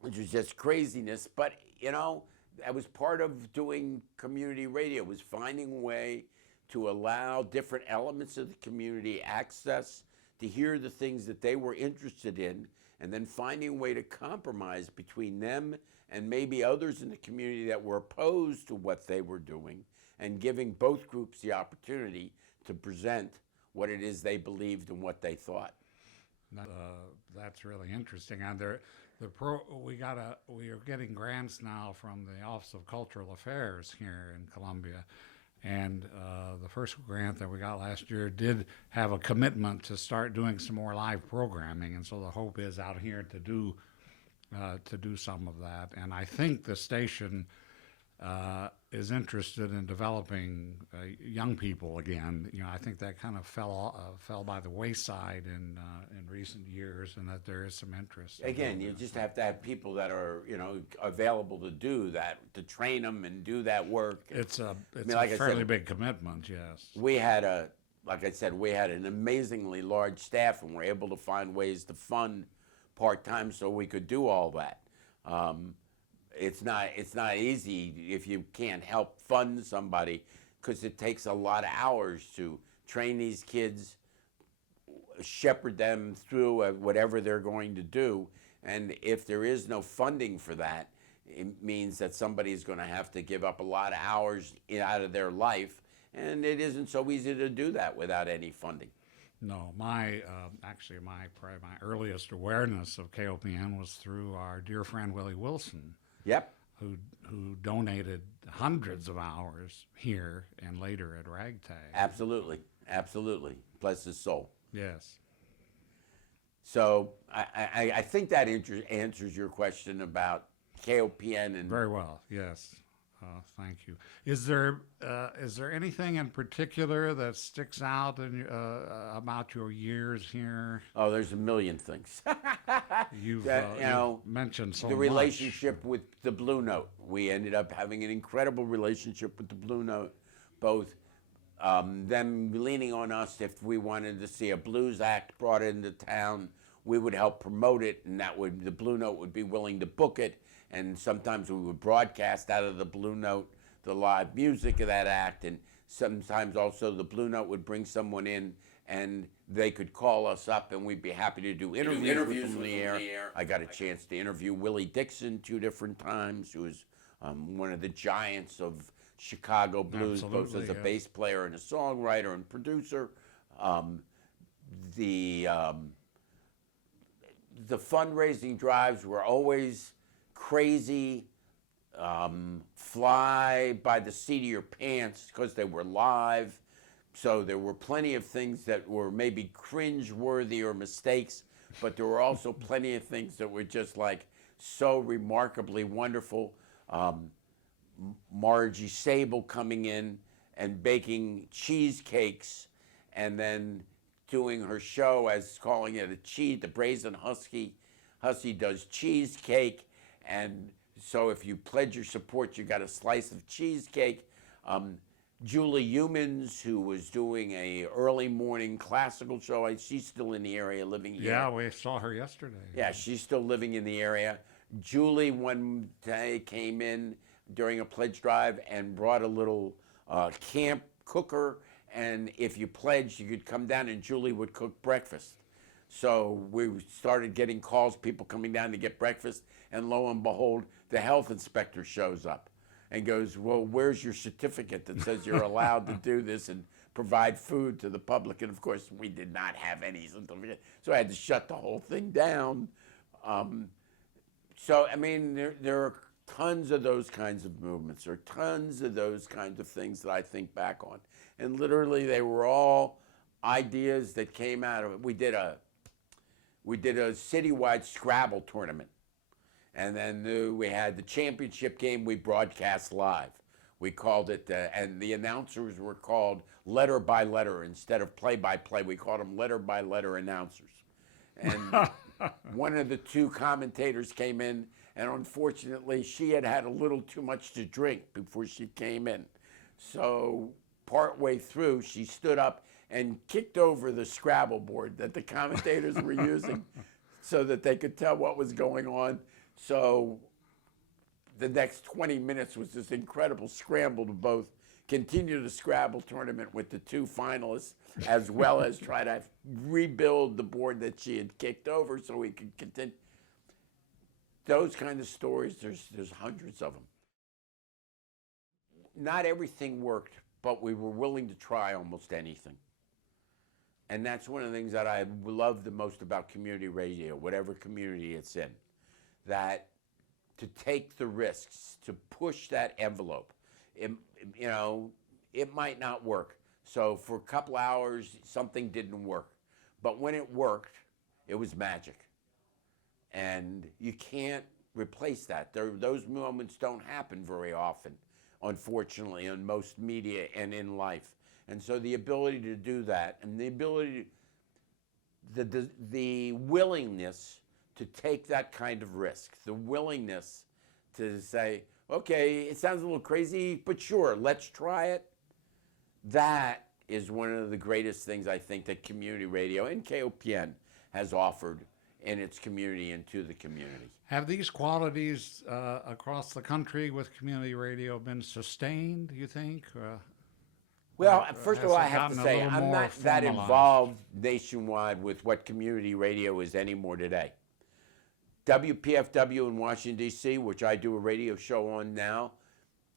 which was just craziness. But, you know, that was part of doing community radio, was finding a way to allow different elements of the community access to hear the things that they were interested in, and then finding a way to compromise between them and maybe others in the community that were opposed to what they were doing, and giving both groups the opportunity to present what it is they believed and what they thought. That's really interesting. And we are getting grants now from the Office of Cultural Affairs here in Columbia, and the first grant that we got last year did have a commitment to start doing some more live programming, and so the hope is out here to do some of that. And I think the station is interested in developing young people again. You know, I think that kind of fell by the wayside in recent years, and that there is some interest. Again, you just have to have people that are, you know, available to do that, to train them and do that work. It's a fairly big commitment, yes. We had like I said, we had an amazingly large staff, and we're able to find ways to fund part-time so we could do all that. It's not easy if you can't help fund somebody, because it takes a lot of hours to train these kids, shepherd them through whatever they're going to do. And if there is no funding for that, it means that somebody's going to have to give up a lot of hours out of their life, and it isn't so easy to do that without any funding. No, my earliest awareness of KOPN was through our dear friend Willie Wilson. Yep. Who donated hundreds of hours here and later at Ragtag. Absolutely. Bless his soul. Yes. So I think that answers your question about KOPN. And very well, yes. Thank you. Is there anything in particular that sticks out about your years here? Oh, there's a million things. You've mentioned so much. The relationship with the Blue Note. We ended up having an incredible relationship with the Blue Note, both them leaning on us if we wanted to see a blues act brought into town. We would help promote it, and the Blue Note would be willing to book it. And sometimes we would broadcast out of the Blue Note the live music of that act, and sometimes also the Blue Note would bring someone in, and they could call us up, and we'd be happy to do interviews with them on the air. I got a chance to interview Willie Dixon 2 different times, who was one of the giants of Chicago blues, both as a bass player and a songwriter and producer. The fundraising drives were always crazy, fly by the seat of your pants, because they were live. So there were plenty of things that were maybe cringe-worthy or mistakes, but there were also plenty of things that were just like so remarkably wonderful. Margie Sable coming in and baking cheesecakes, and then doing her show as calling it the Brazen Husky. Hussy does cheesecake. And so if you pledge your support, you got a slice of cheesecake. Julie Humans, who was doing a early morning classical show, she's still in the area living here. Yeah, we saw her yesterday. Yeah, she's still living in the area. Julie one day came in during a pledge drive and brought a little camp cooker, and if you pledged, you could come down and Julie would cook breakfast. So we started getting calls, people coming down to get breakfast, and lo and behold, the health inspector shows up and goes, well, where's your certificate that says you're allowed to do this and provide food to the public? And of course, we did not have any certificate, so I had to shut the whole thing down. So, I mean, there are tons of those kinds of movements, or tons of those kinds of things that I think back on. And literally, they were all ideas that came out of it. We did a citywide Scrabble tournament, and then we had the championship game we broadcast live. We called it, and the announcers were called letter by letter instead of play by play. We called them letter by letter announcers. And one of the two commentators came in, and unfortunately, she had had a little too much to drink before she came in. So partway through, she stood up and kicked over the Scrabble board that the commentators were using so that they could tell what was going on. So the next 20 minutes was this incredible scramble to both continue the Scrabble tournament with the two finalists, as well as try to rebuild the board that she had kicked over so we could continue. Those kind of stories, there's hundreds of them. Not everything worked, but we were willing to try almost anything. And that's one of the things that I love the most about community radio, whatever community it's in, that to take the risks, to push that envelope. It might not work. So for a couple hours, something didn't work. But when it worked, it was magic. And you can't replace that. Those moments don't happen very often, unfortunately, in most media and in life. And so the ability to do that, and the ability, the willingness to take that kind of risk, the willingness to say, okay, it sounds a little crazy, but sure, let's try it. That is one of the greatest things I think that community radio and KOPN has offered in its community and to the community. Have these qualities across the country with community radio been sustained, do you think? Well, first of all, I has it have to gotten a say, little I'm more not that formalized? involved nationwide with what community radio is anymore today. WPFW in Washington, D.C., which I do a radio show on now,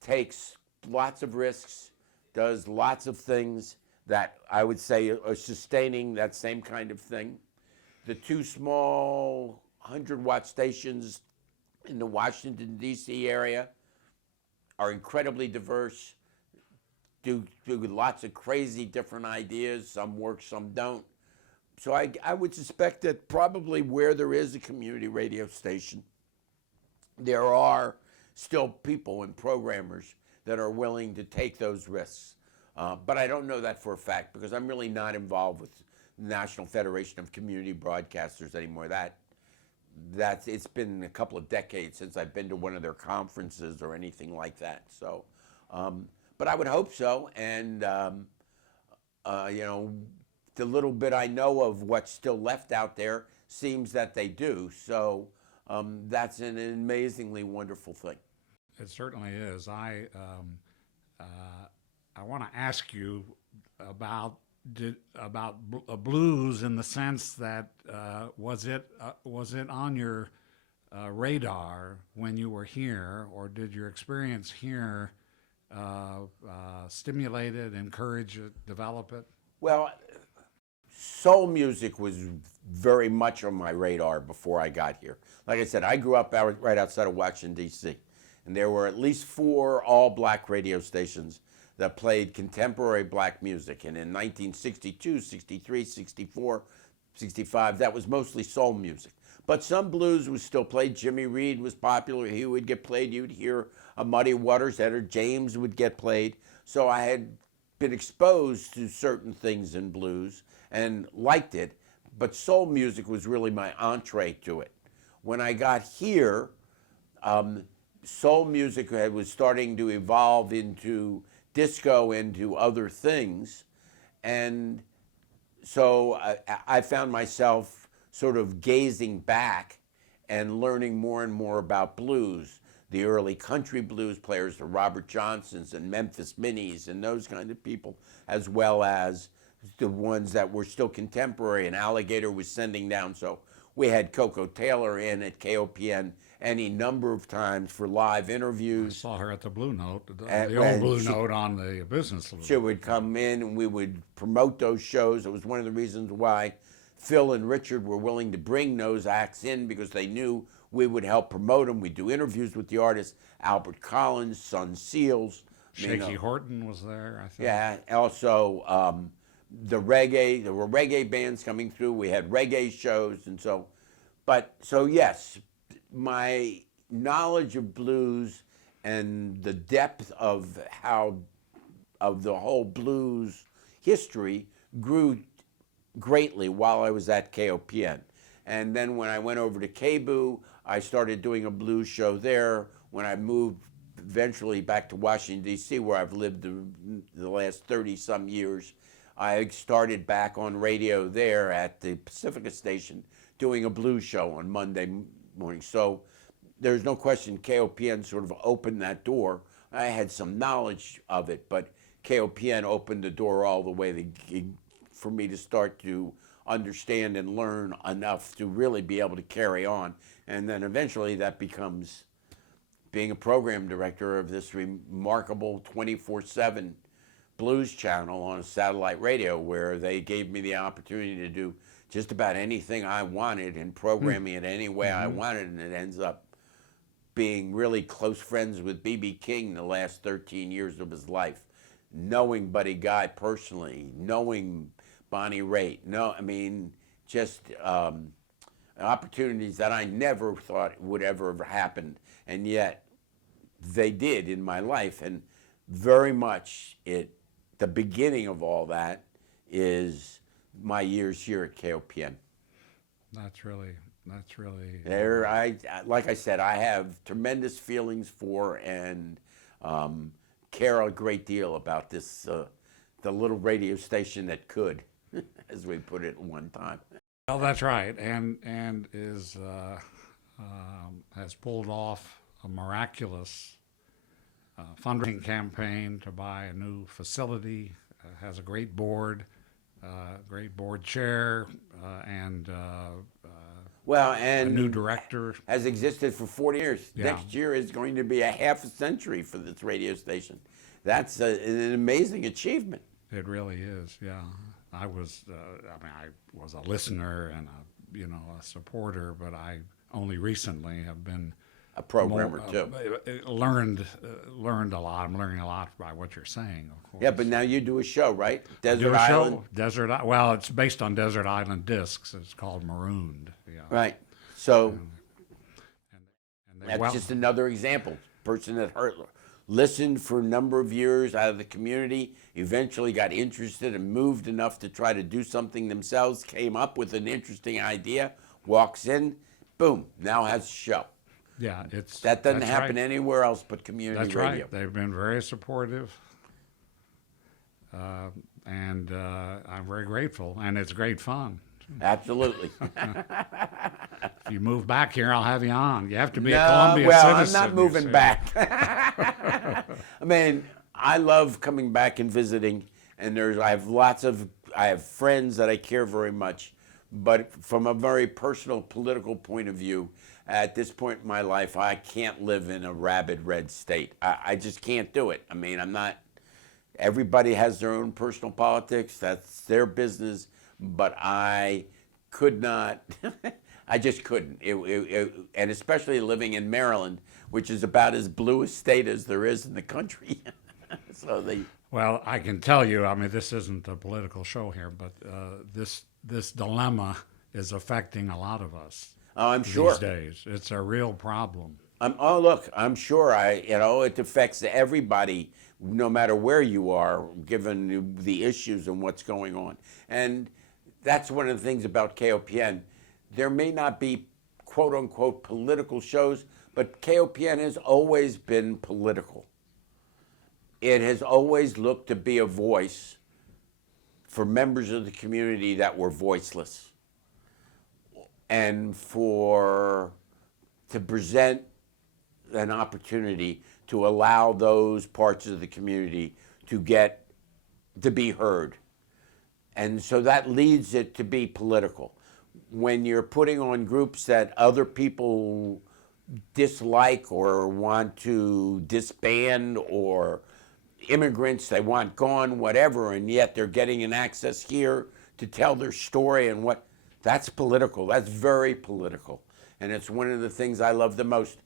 takes lots of risks, does lots of things that I would say are sustaining that same kind of thing. The two small 100-watt stations in the Washington, D.C. area are incredibly diverse, do lots of crazy different ideas. Some work, some don't. So I would suspect that probably where there is a community radio station, there are still people and programmers that are willing to take those risks. But I don't know that for a fact because I'm really not involved with the National Federation of Community Broadcasters anymore. It's been a couple of decades since I've been to one of their conferences or anything like that. So, but I would hope so. And the little bit I know of what's still left out there seems that they do. So that's an amazingly wonderful thing. It certainly is. I want to ask you about blues in the sense that was it on your radar when you were here, or did your experience here stimulate it, encourage it, develop it? Well, soul music was very much on my radar before I got here. Like I said, I grew up right outside of Washington, D.C., and there were at least 4 all-black radio stations that played contemporary black music. And in 1962, 63, 64, 65, that was mostly soul music. But some blues was still played. Jimmy Reed was popular. He would get played. You'd hear a Muddy Waters, Etta James would get played. So I had been exposed to certain things in blues and liked it, but soul music was really my entree to it. When I got here, soul music was starting to evolve into disco, into other things, and so I found myself sort of gazing back and learning more and more about blues. The early country blues players, the Robert Johnsons and Memphis Minis and those kind of people, as well as the ones that were still contemporary, and Alligator was sending down. So we had Coco Taylor in at KOPN any number of times for live interviews. I saw her at the Blue Note, the old Blue Note on the business loop. She would come in and we would promote those shows. It was one of the reasons why Phil and Richard were willing to bring those acts in, because they knew we would help promote them. We'd do interviews with the artists. Albert Collins, Son Seals. Shaky Horton was there, I think. Yeah, also the reggae. There were reggae bands coming through. We had reggae shows, and so yes, my knowledge of blues and the depth of the whole blues history grew greatly while I was at KOPN. And then when I went over to KBOO, I started doing a blues show there. When I moved eventually back to Washington, D.C., where I've lived the last 30-some years, I started back on radio there at the Pacifica station doing a blues show on Monday morning. So there's no question KOPN sort of opened that door. I had some knowledge of it, but KOPN opened the door all the way for me to start to understand and learn enough to really be able to carry on. And then eventually that becomes being a program director of this remarkable 24/7 blues channel on a satellite radio, where they gave me the opportunity to do just about anything I wanted and programming it any way I wanted, and it ends up being really close friends with B.B. King the last 13 years of his life, knowing Buddy Guy personally, knowing Bonnie Raitt. Just opportunities that I never thought would ever have happened, and yet they did in my life. And very much the beginning of all that is my years here at KOPN. That's really There, like I said, I have tremendous feelings for and care a great deal about this, the little radio station that could, as we put it one time. Well, that's right, and has pulled off a miraculous fundraising campaign to buy a new facility. Has a great board chair, and a new director. Has existed for 40 years. Yeah. Next year is going to be a half a century for this radio station. That's an amazing achievement. It really is. Yeah, I was a listener and a supporter, but I only recently have been A programmer too. Learned a lot. I'm learning a lot by what you're saying, of course. Yeah, but now you do a show, right? Do Desert a Island. show, well, it's based on Desert Island Discs. It's called Marooned. Yeah. Right. So And that's just another example. Person that listened for a number of years out of the community, eventually got interested and moved enough to try to do something themselves, came up with an interesting idea, walks in, boom, now has a show. Yeah, That doesn't that's happen right. anywhere else but community That's radio. right. They've been very supportive, and I'm very grateful. And it's great fun. Absolutely. If you move back here, I'll have you on. You have to be a No, Columbia well, citizen. I'm not you moving see. back. I love coming back and visiting, and I have friends that I care very much, but from a very personal political point of view, at this point in my life, I can't live in a rabid red state. I just can't do it. I'm not. Everybody has their own personal politics. That's their business. But I could not. I just couldn't. And especially living in Maryland, which is about as blue a state as there is in the country. Well, I can tell you. This isn't a political show here, but this dilemma is affecting a lot of us. Oh, I'm sure. These days, it's a real problem. Look, I'm sure it affects everybody, no matter where you are, given the issues and what's going on. And that's one of the things about KOPN. There may not be quote unquote political shows, but KOPN has always been political. It has always looked to be a voice for members of the community that were voiceless, and to present an opportunity to allow those parts of the community to be heard. And so that leads it to be political. When you're putting on groups that other people dislike or want to disband, or immigrants they want gone, whatever, and yet they're getting an access here to tell their story, that's political. That's very political. And it's one of the things I love the most.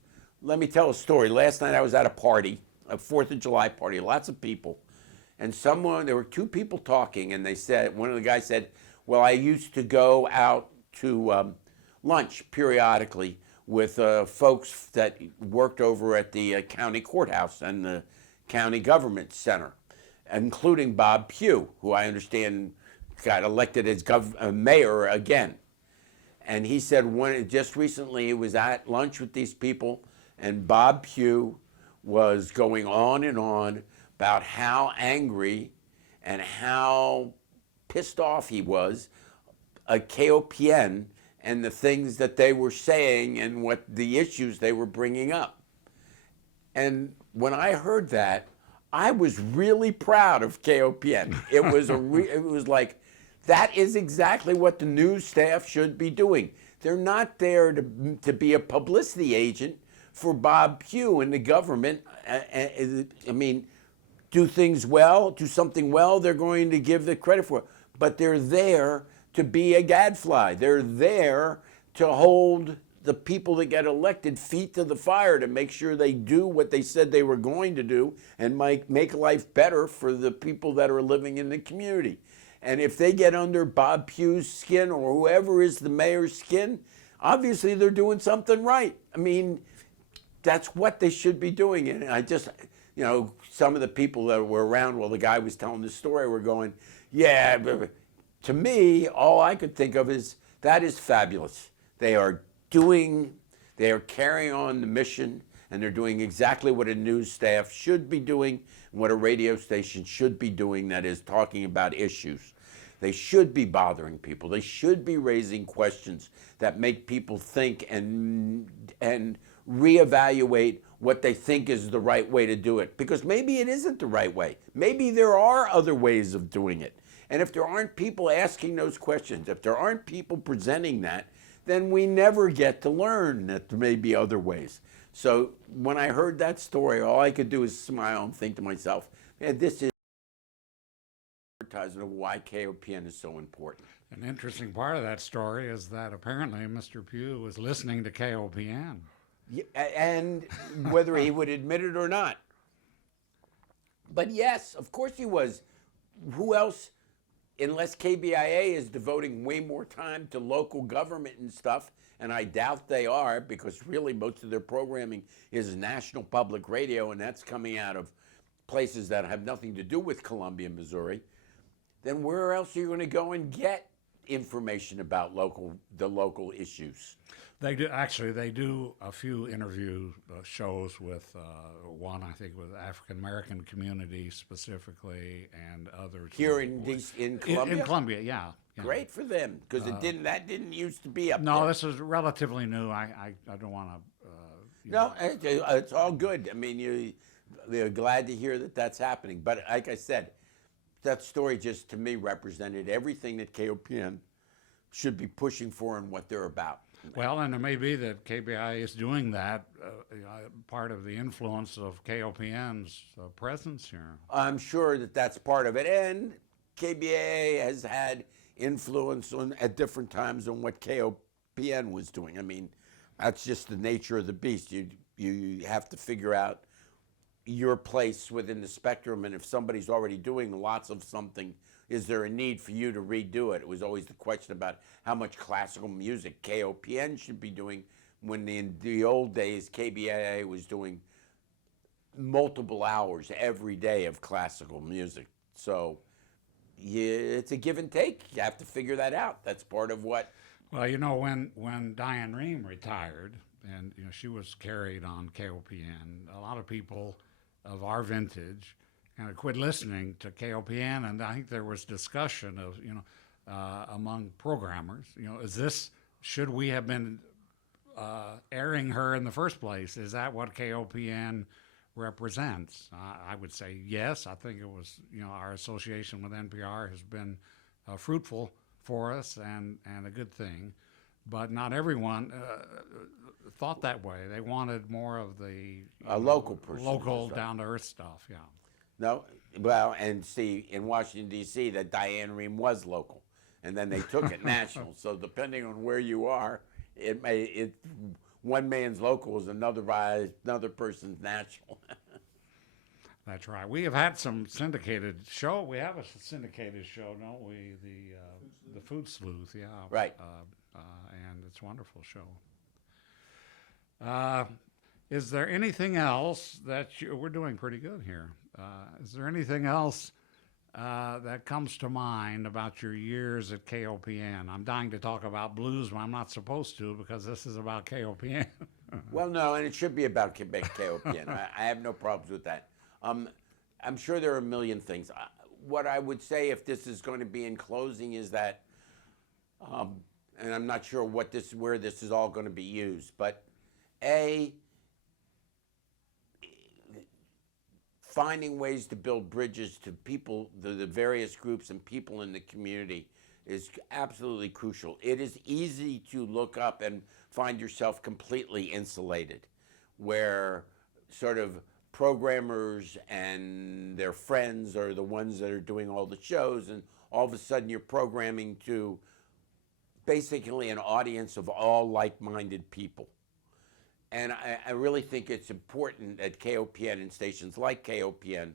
Let me tell a story. Last night I was at a party, a 4th of July party, lots of people. And there were two people talking, and one of the guys said, well, I used to go out to lunch periodically with folks that worked over at the county courthouse and the county government center, including Bob Pugh, who I understand got elected as mayor again. And he said just recently he was at lunch with these people, and Bob Pugh was going on and on about how angry and how pissed off he was at KOPN and the things that they were saying and what the issues they were bringing up. And when I heard that, I was really proud of KOPN. It was like, that is exactly what the news staff should be doing. They're not there to be a publicity agent for Bob Pugh and the government. I mean, do something well, they're going to give the credit for it. But they're there to be a gadfly. They're there to hold the people that get elected feet to the fire to make sure they do what they said they were going to do and make life better for the people that are living in the community. And if they get under Bob Pugh's skin or whoever is the mayor's skin, obviously they're doing something right. I mean, that's what they should be doing. And I just, some of the people that were around while the guy was telling the story were going, yeah, to me, all I could think of is that is fabulous. They are carrying on the mission, and they're doing exactly what a news staff should be doing and what a radio station should be doing, that is talking about issues. They should be bothering people. They should be raising questions that make people think and reevaluate what they think is the right way to do it. Because maybe it isn't the right way. Maybe there are other ways of doing it. And if there aren't people asking those questions, if there aren't people presenting that, then we never get to learn that there may be other ways. So when I heard that story, all I could do is smile and think to myself, man, this is advertisement of why KOPN is so important. An interesting part of that story is that apparently Mr. Pugh was listening to KOPN. Yeah, and whether he would admit it or not. But yes, of course he was. Who else, unless KBIA is devoting way more time to local government and stuff, and I doubt they are, because really most of their programming is national public radio, and that's coming out of places that have nothing to do with Columbia, Missouri, then where else are you going to go and get information about the local issues? They do a few interview shows with one, I think, with African American community specifically, and others here in Columbia. In Columbia, yeah. Great for them, because that didn't used to be up there. No, this is relatively new. I don't want to. No, it's all good. I mean, they're glad to hear that that's happening. But like I said, that story just to me represented everything that KOPN should be pushing for and what they're about. Well, and it may be that KBI is doing that, part of the influence of KOPN's presence here. I'm sure that that's part of it. And KBA has had influence at different times on what KOPN was doing. I mean, that's just the nature of the beast. You have to figure out your place within the spectrum, and if somebody's already doing lots of something, is there a need for you to redo it? It was always the question about how much classical music KOPN should be doing, when in the old days KBAA was doing multiple hours every day of classical music. So it's a give and take. You have to figure that out. That's part of what. Well, when Diane Rehm retired, and she was carried on KOPN, a lot of people of our vintage kind of quit listening to KOPN, and I think there was discussion of, among programmers, should we have been airing her in the first place? Is that what KOPN represents? I would say yes. I think it was, our association with NPR has been fruitful for us and a good thing, but not everyone thought that way. They wanted more of the local down-to-earth stuff, yeah. No, well, and see, in Washington, D.C., that Diane Rehm was local, and then they took it national. So depending on where you are, one man's local is another person's national. That's right. We have had some syndicated show. We have a syndicated show, don't we? The Food Sleuth, yeah. Right. And it's a wonderful show. Is there anything else we're doing pretty good here? Is there anything else that comes to mind about your years at KOPN? I'm dying to talk about blues, but I'm not supposed to because this is about KOPN. Well, no, and it should be about KOPN. I have no problems with that. I'm sure there are a million things. What I would say, if this is going to be in closing, is that, and I'm not sure where this is all going to be used, but finding ways to build bridges to people, the various groups and people in the community is absolutely crucial. It is easy to look up and find yourself completely insulated, where sort of programmers and their friends are the ones that are doing all the shows, and all of a sudden you're programming to basically an audience of all like-minded people. And I really think it's important that KOPN and stations like KOPN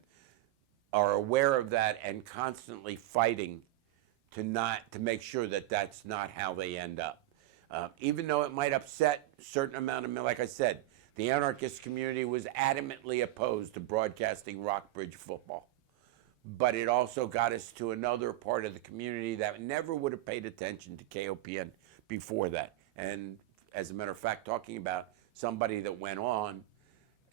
are aware of that and constantly fighting to make sure that that's not how they end up. Even though it might upset a certain amount of, like I said, the anarchist community was adamantly opposed to broadcasting Rockbridge football. But it also got us to another part of the community that never would have paid attention to KOPN before that. And as a matter of fact, talking about somebody that went on,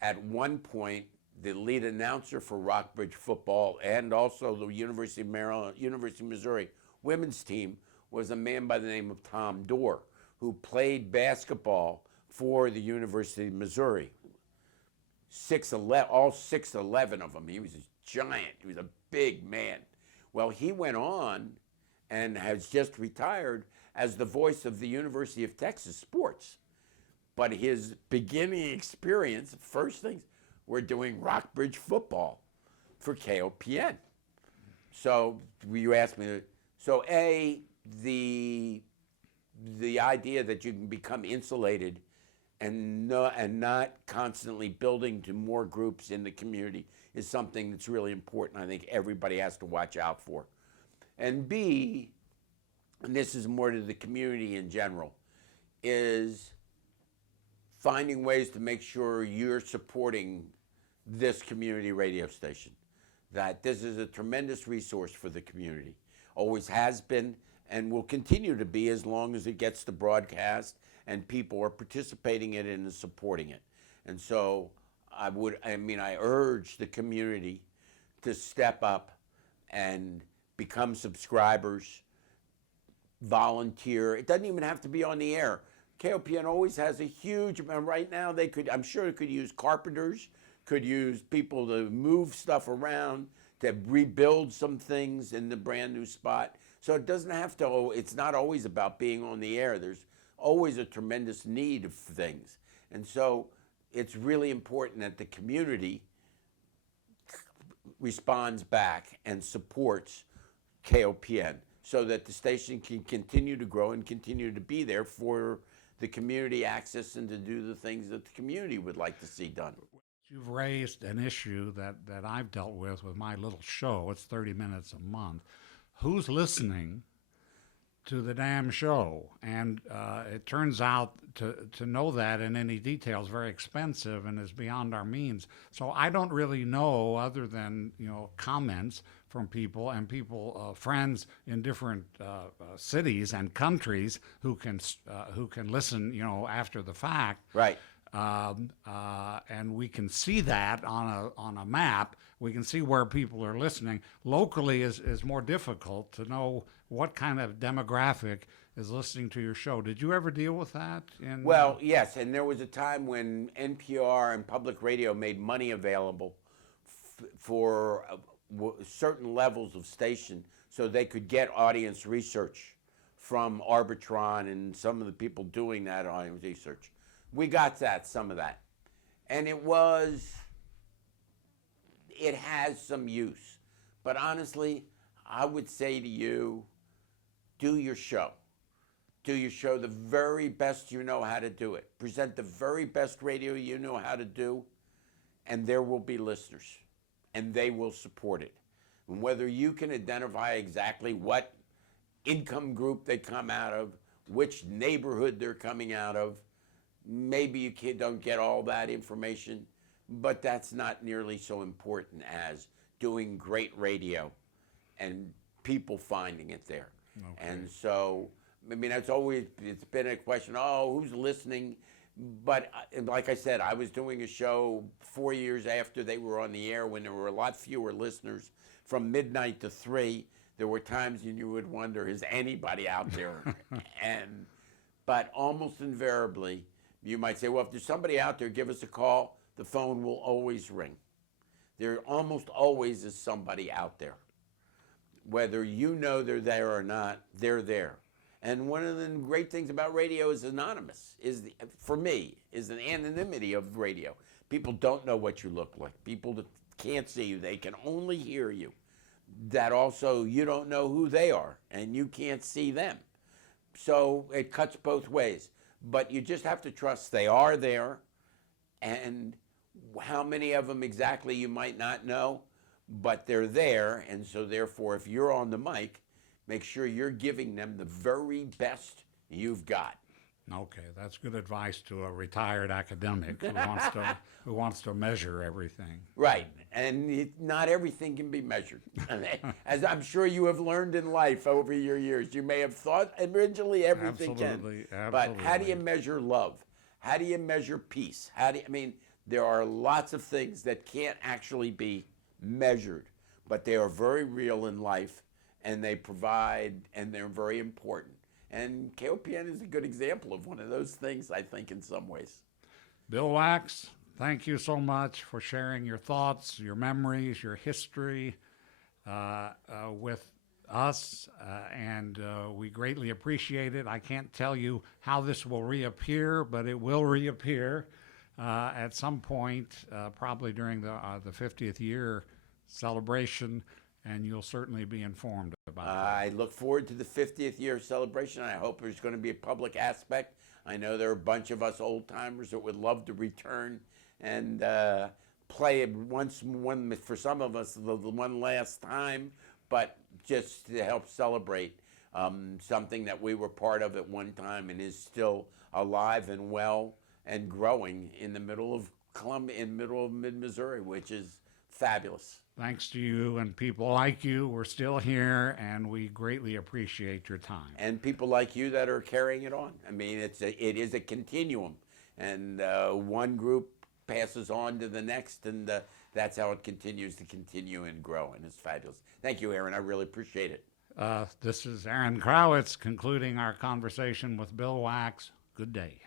at one point, the lead announcer for Rockbridge football and also the University of Maryland, University of Missouri women's team was a man by the name of Tom Dorr, who played basketball for the University of Missouri. 6'11", all 6'11" of them. He was a giant. He was a big man. Well, he went on and has just retired as the voice of the University of Texas sports. But his beginning experience, first things, were doing Rockbridge football for KOPN. So you asked me, so the idea that you can become insulated and not constantly building to more groups in the community is something that's really important. I think everybody has to watch out for. And B, and this is more to the community in general, is finding ways to make sure you're supporting this community radio station, that this is a tremendous resource for the community. Always has been and will continue to be as long as it gets to broadcast and people are participating in it and supporting it. And so I urge the community to step up and become subscribers, volunteer. It doesn't even have to be on the air. KOPN always has a huge amount. Right now, I'm sure it could use carpenters, could use people to move stuff around, to rebuild some things in the brand new spot. So it doesn't have to, it's not always about being on the air. There's always a tremendous need of things. And so it's really important that the community responds back and supports KOPN so that the station can continue to grow and continue to be there for the community access and to do the things that the community would like to see done. You've raised an issue that I've dealt with my little show. It's 30 minutes a month. Who's listening to the damn show? And it turns out to know that in any detail is very expensive and is beyond our means. So I don't really know, other than comments from people and friends in different cities and countries who can listen after the fact. Right. And we can see that on a map. We can see where people are listening. Locally is more difficult to know what kind of demographic is listening to your show. Did you ever deal with that? Well, yes, and there was a time when NPR and public radio made money available for certain levels of station so they could get audience research from Arbitron and some of the people doing that audience research. We got some of that. And it has some use. But honestly, I would say to you, do your show. Do your show the very best you know how to do it. Present the very best radio you know how to do, and there will be listeners. and they will support it. And whether you can identify exactly what income group they come out of, which neighborhood they're coming out of, maybe you don't get all that information, but that's not nearly so important as doing great radio and people finding it there. Okay. And so, I mean, it's been a question, oh, who's listening? But like I said, I was doing a show 4 years after they were on the air when there were a lot fewer listeners, from midnight to 3. There were times when you would wonder, is anybody out there? But almost invariably, you might say, well, if there's somebody out there, give us a call. The phone will always ring. There almost always is somebody out there. Whether you know they're there or not, they're there. And one of the great things about radio is anonymous, for me, is the anonymity of radio. People don't know what you look like. People that can't see you, they can only hear you. That also, you don't know who they are, and you can't see them. So it cuts both ways. But you just have to trust they are there, and how many of them exactly you might not know, but they're there, and so therefore, if you're on the mic, make sure you're giving them the very best you've got. Okay, that's good advice to a retired academic who wants to measure everything. Right, and not everything can be measured. As I'm sure you have learned in life over your years, you may have thought originally everything Absolutely, can. But how do you measure love? How do you measure peace? There are lots of things that can't actually be measured, but they are very real in life, and they provide, and they're very important. And KOPN is a good example of one of those things, I think, in some ways. Bill Wax, thank you so much for sharing your thoughts, your memories, your history with us, and we greatly appreciate it. I can't tell you how this will reappear, but it will reappear at some point, probably during the 50th year celebration, and you'll certainly be informed about that. I look forward to the 50th year celebration. I hope there's going to be a public aspect. I know there are a bunch of us old timers that would love to return and play it for some of us, the one last time, but just to help celebrate something that we were part of at one time and is still alive and well and growing in the middle of Columbia, in the middle of mid-Missouri, which is fabulous. Thanks to you and people like you, we're still here, and we greatly appreciate your time. And people like you that are carrying it on. I mean, it is a continuum, and one group passes on to the next, and that's how it continues to continue and grow, and it's fabulous. Thank you, Aaron. I really appreciate it. This is Aaron Krawitz concluding our conversation with Bill Wax. Good day.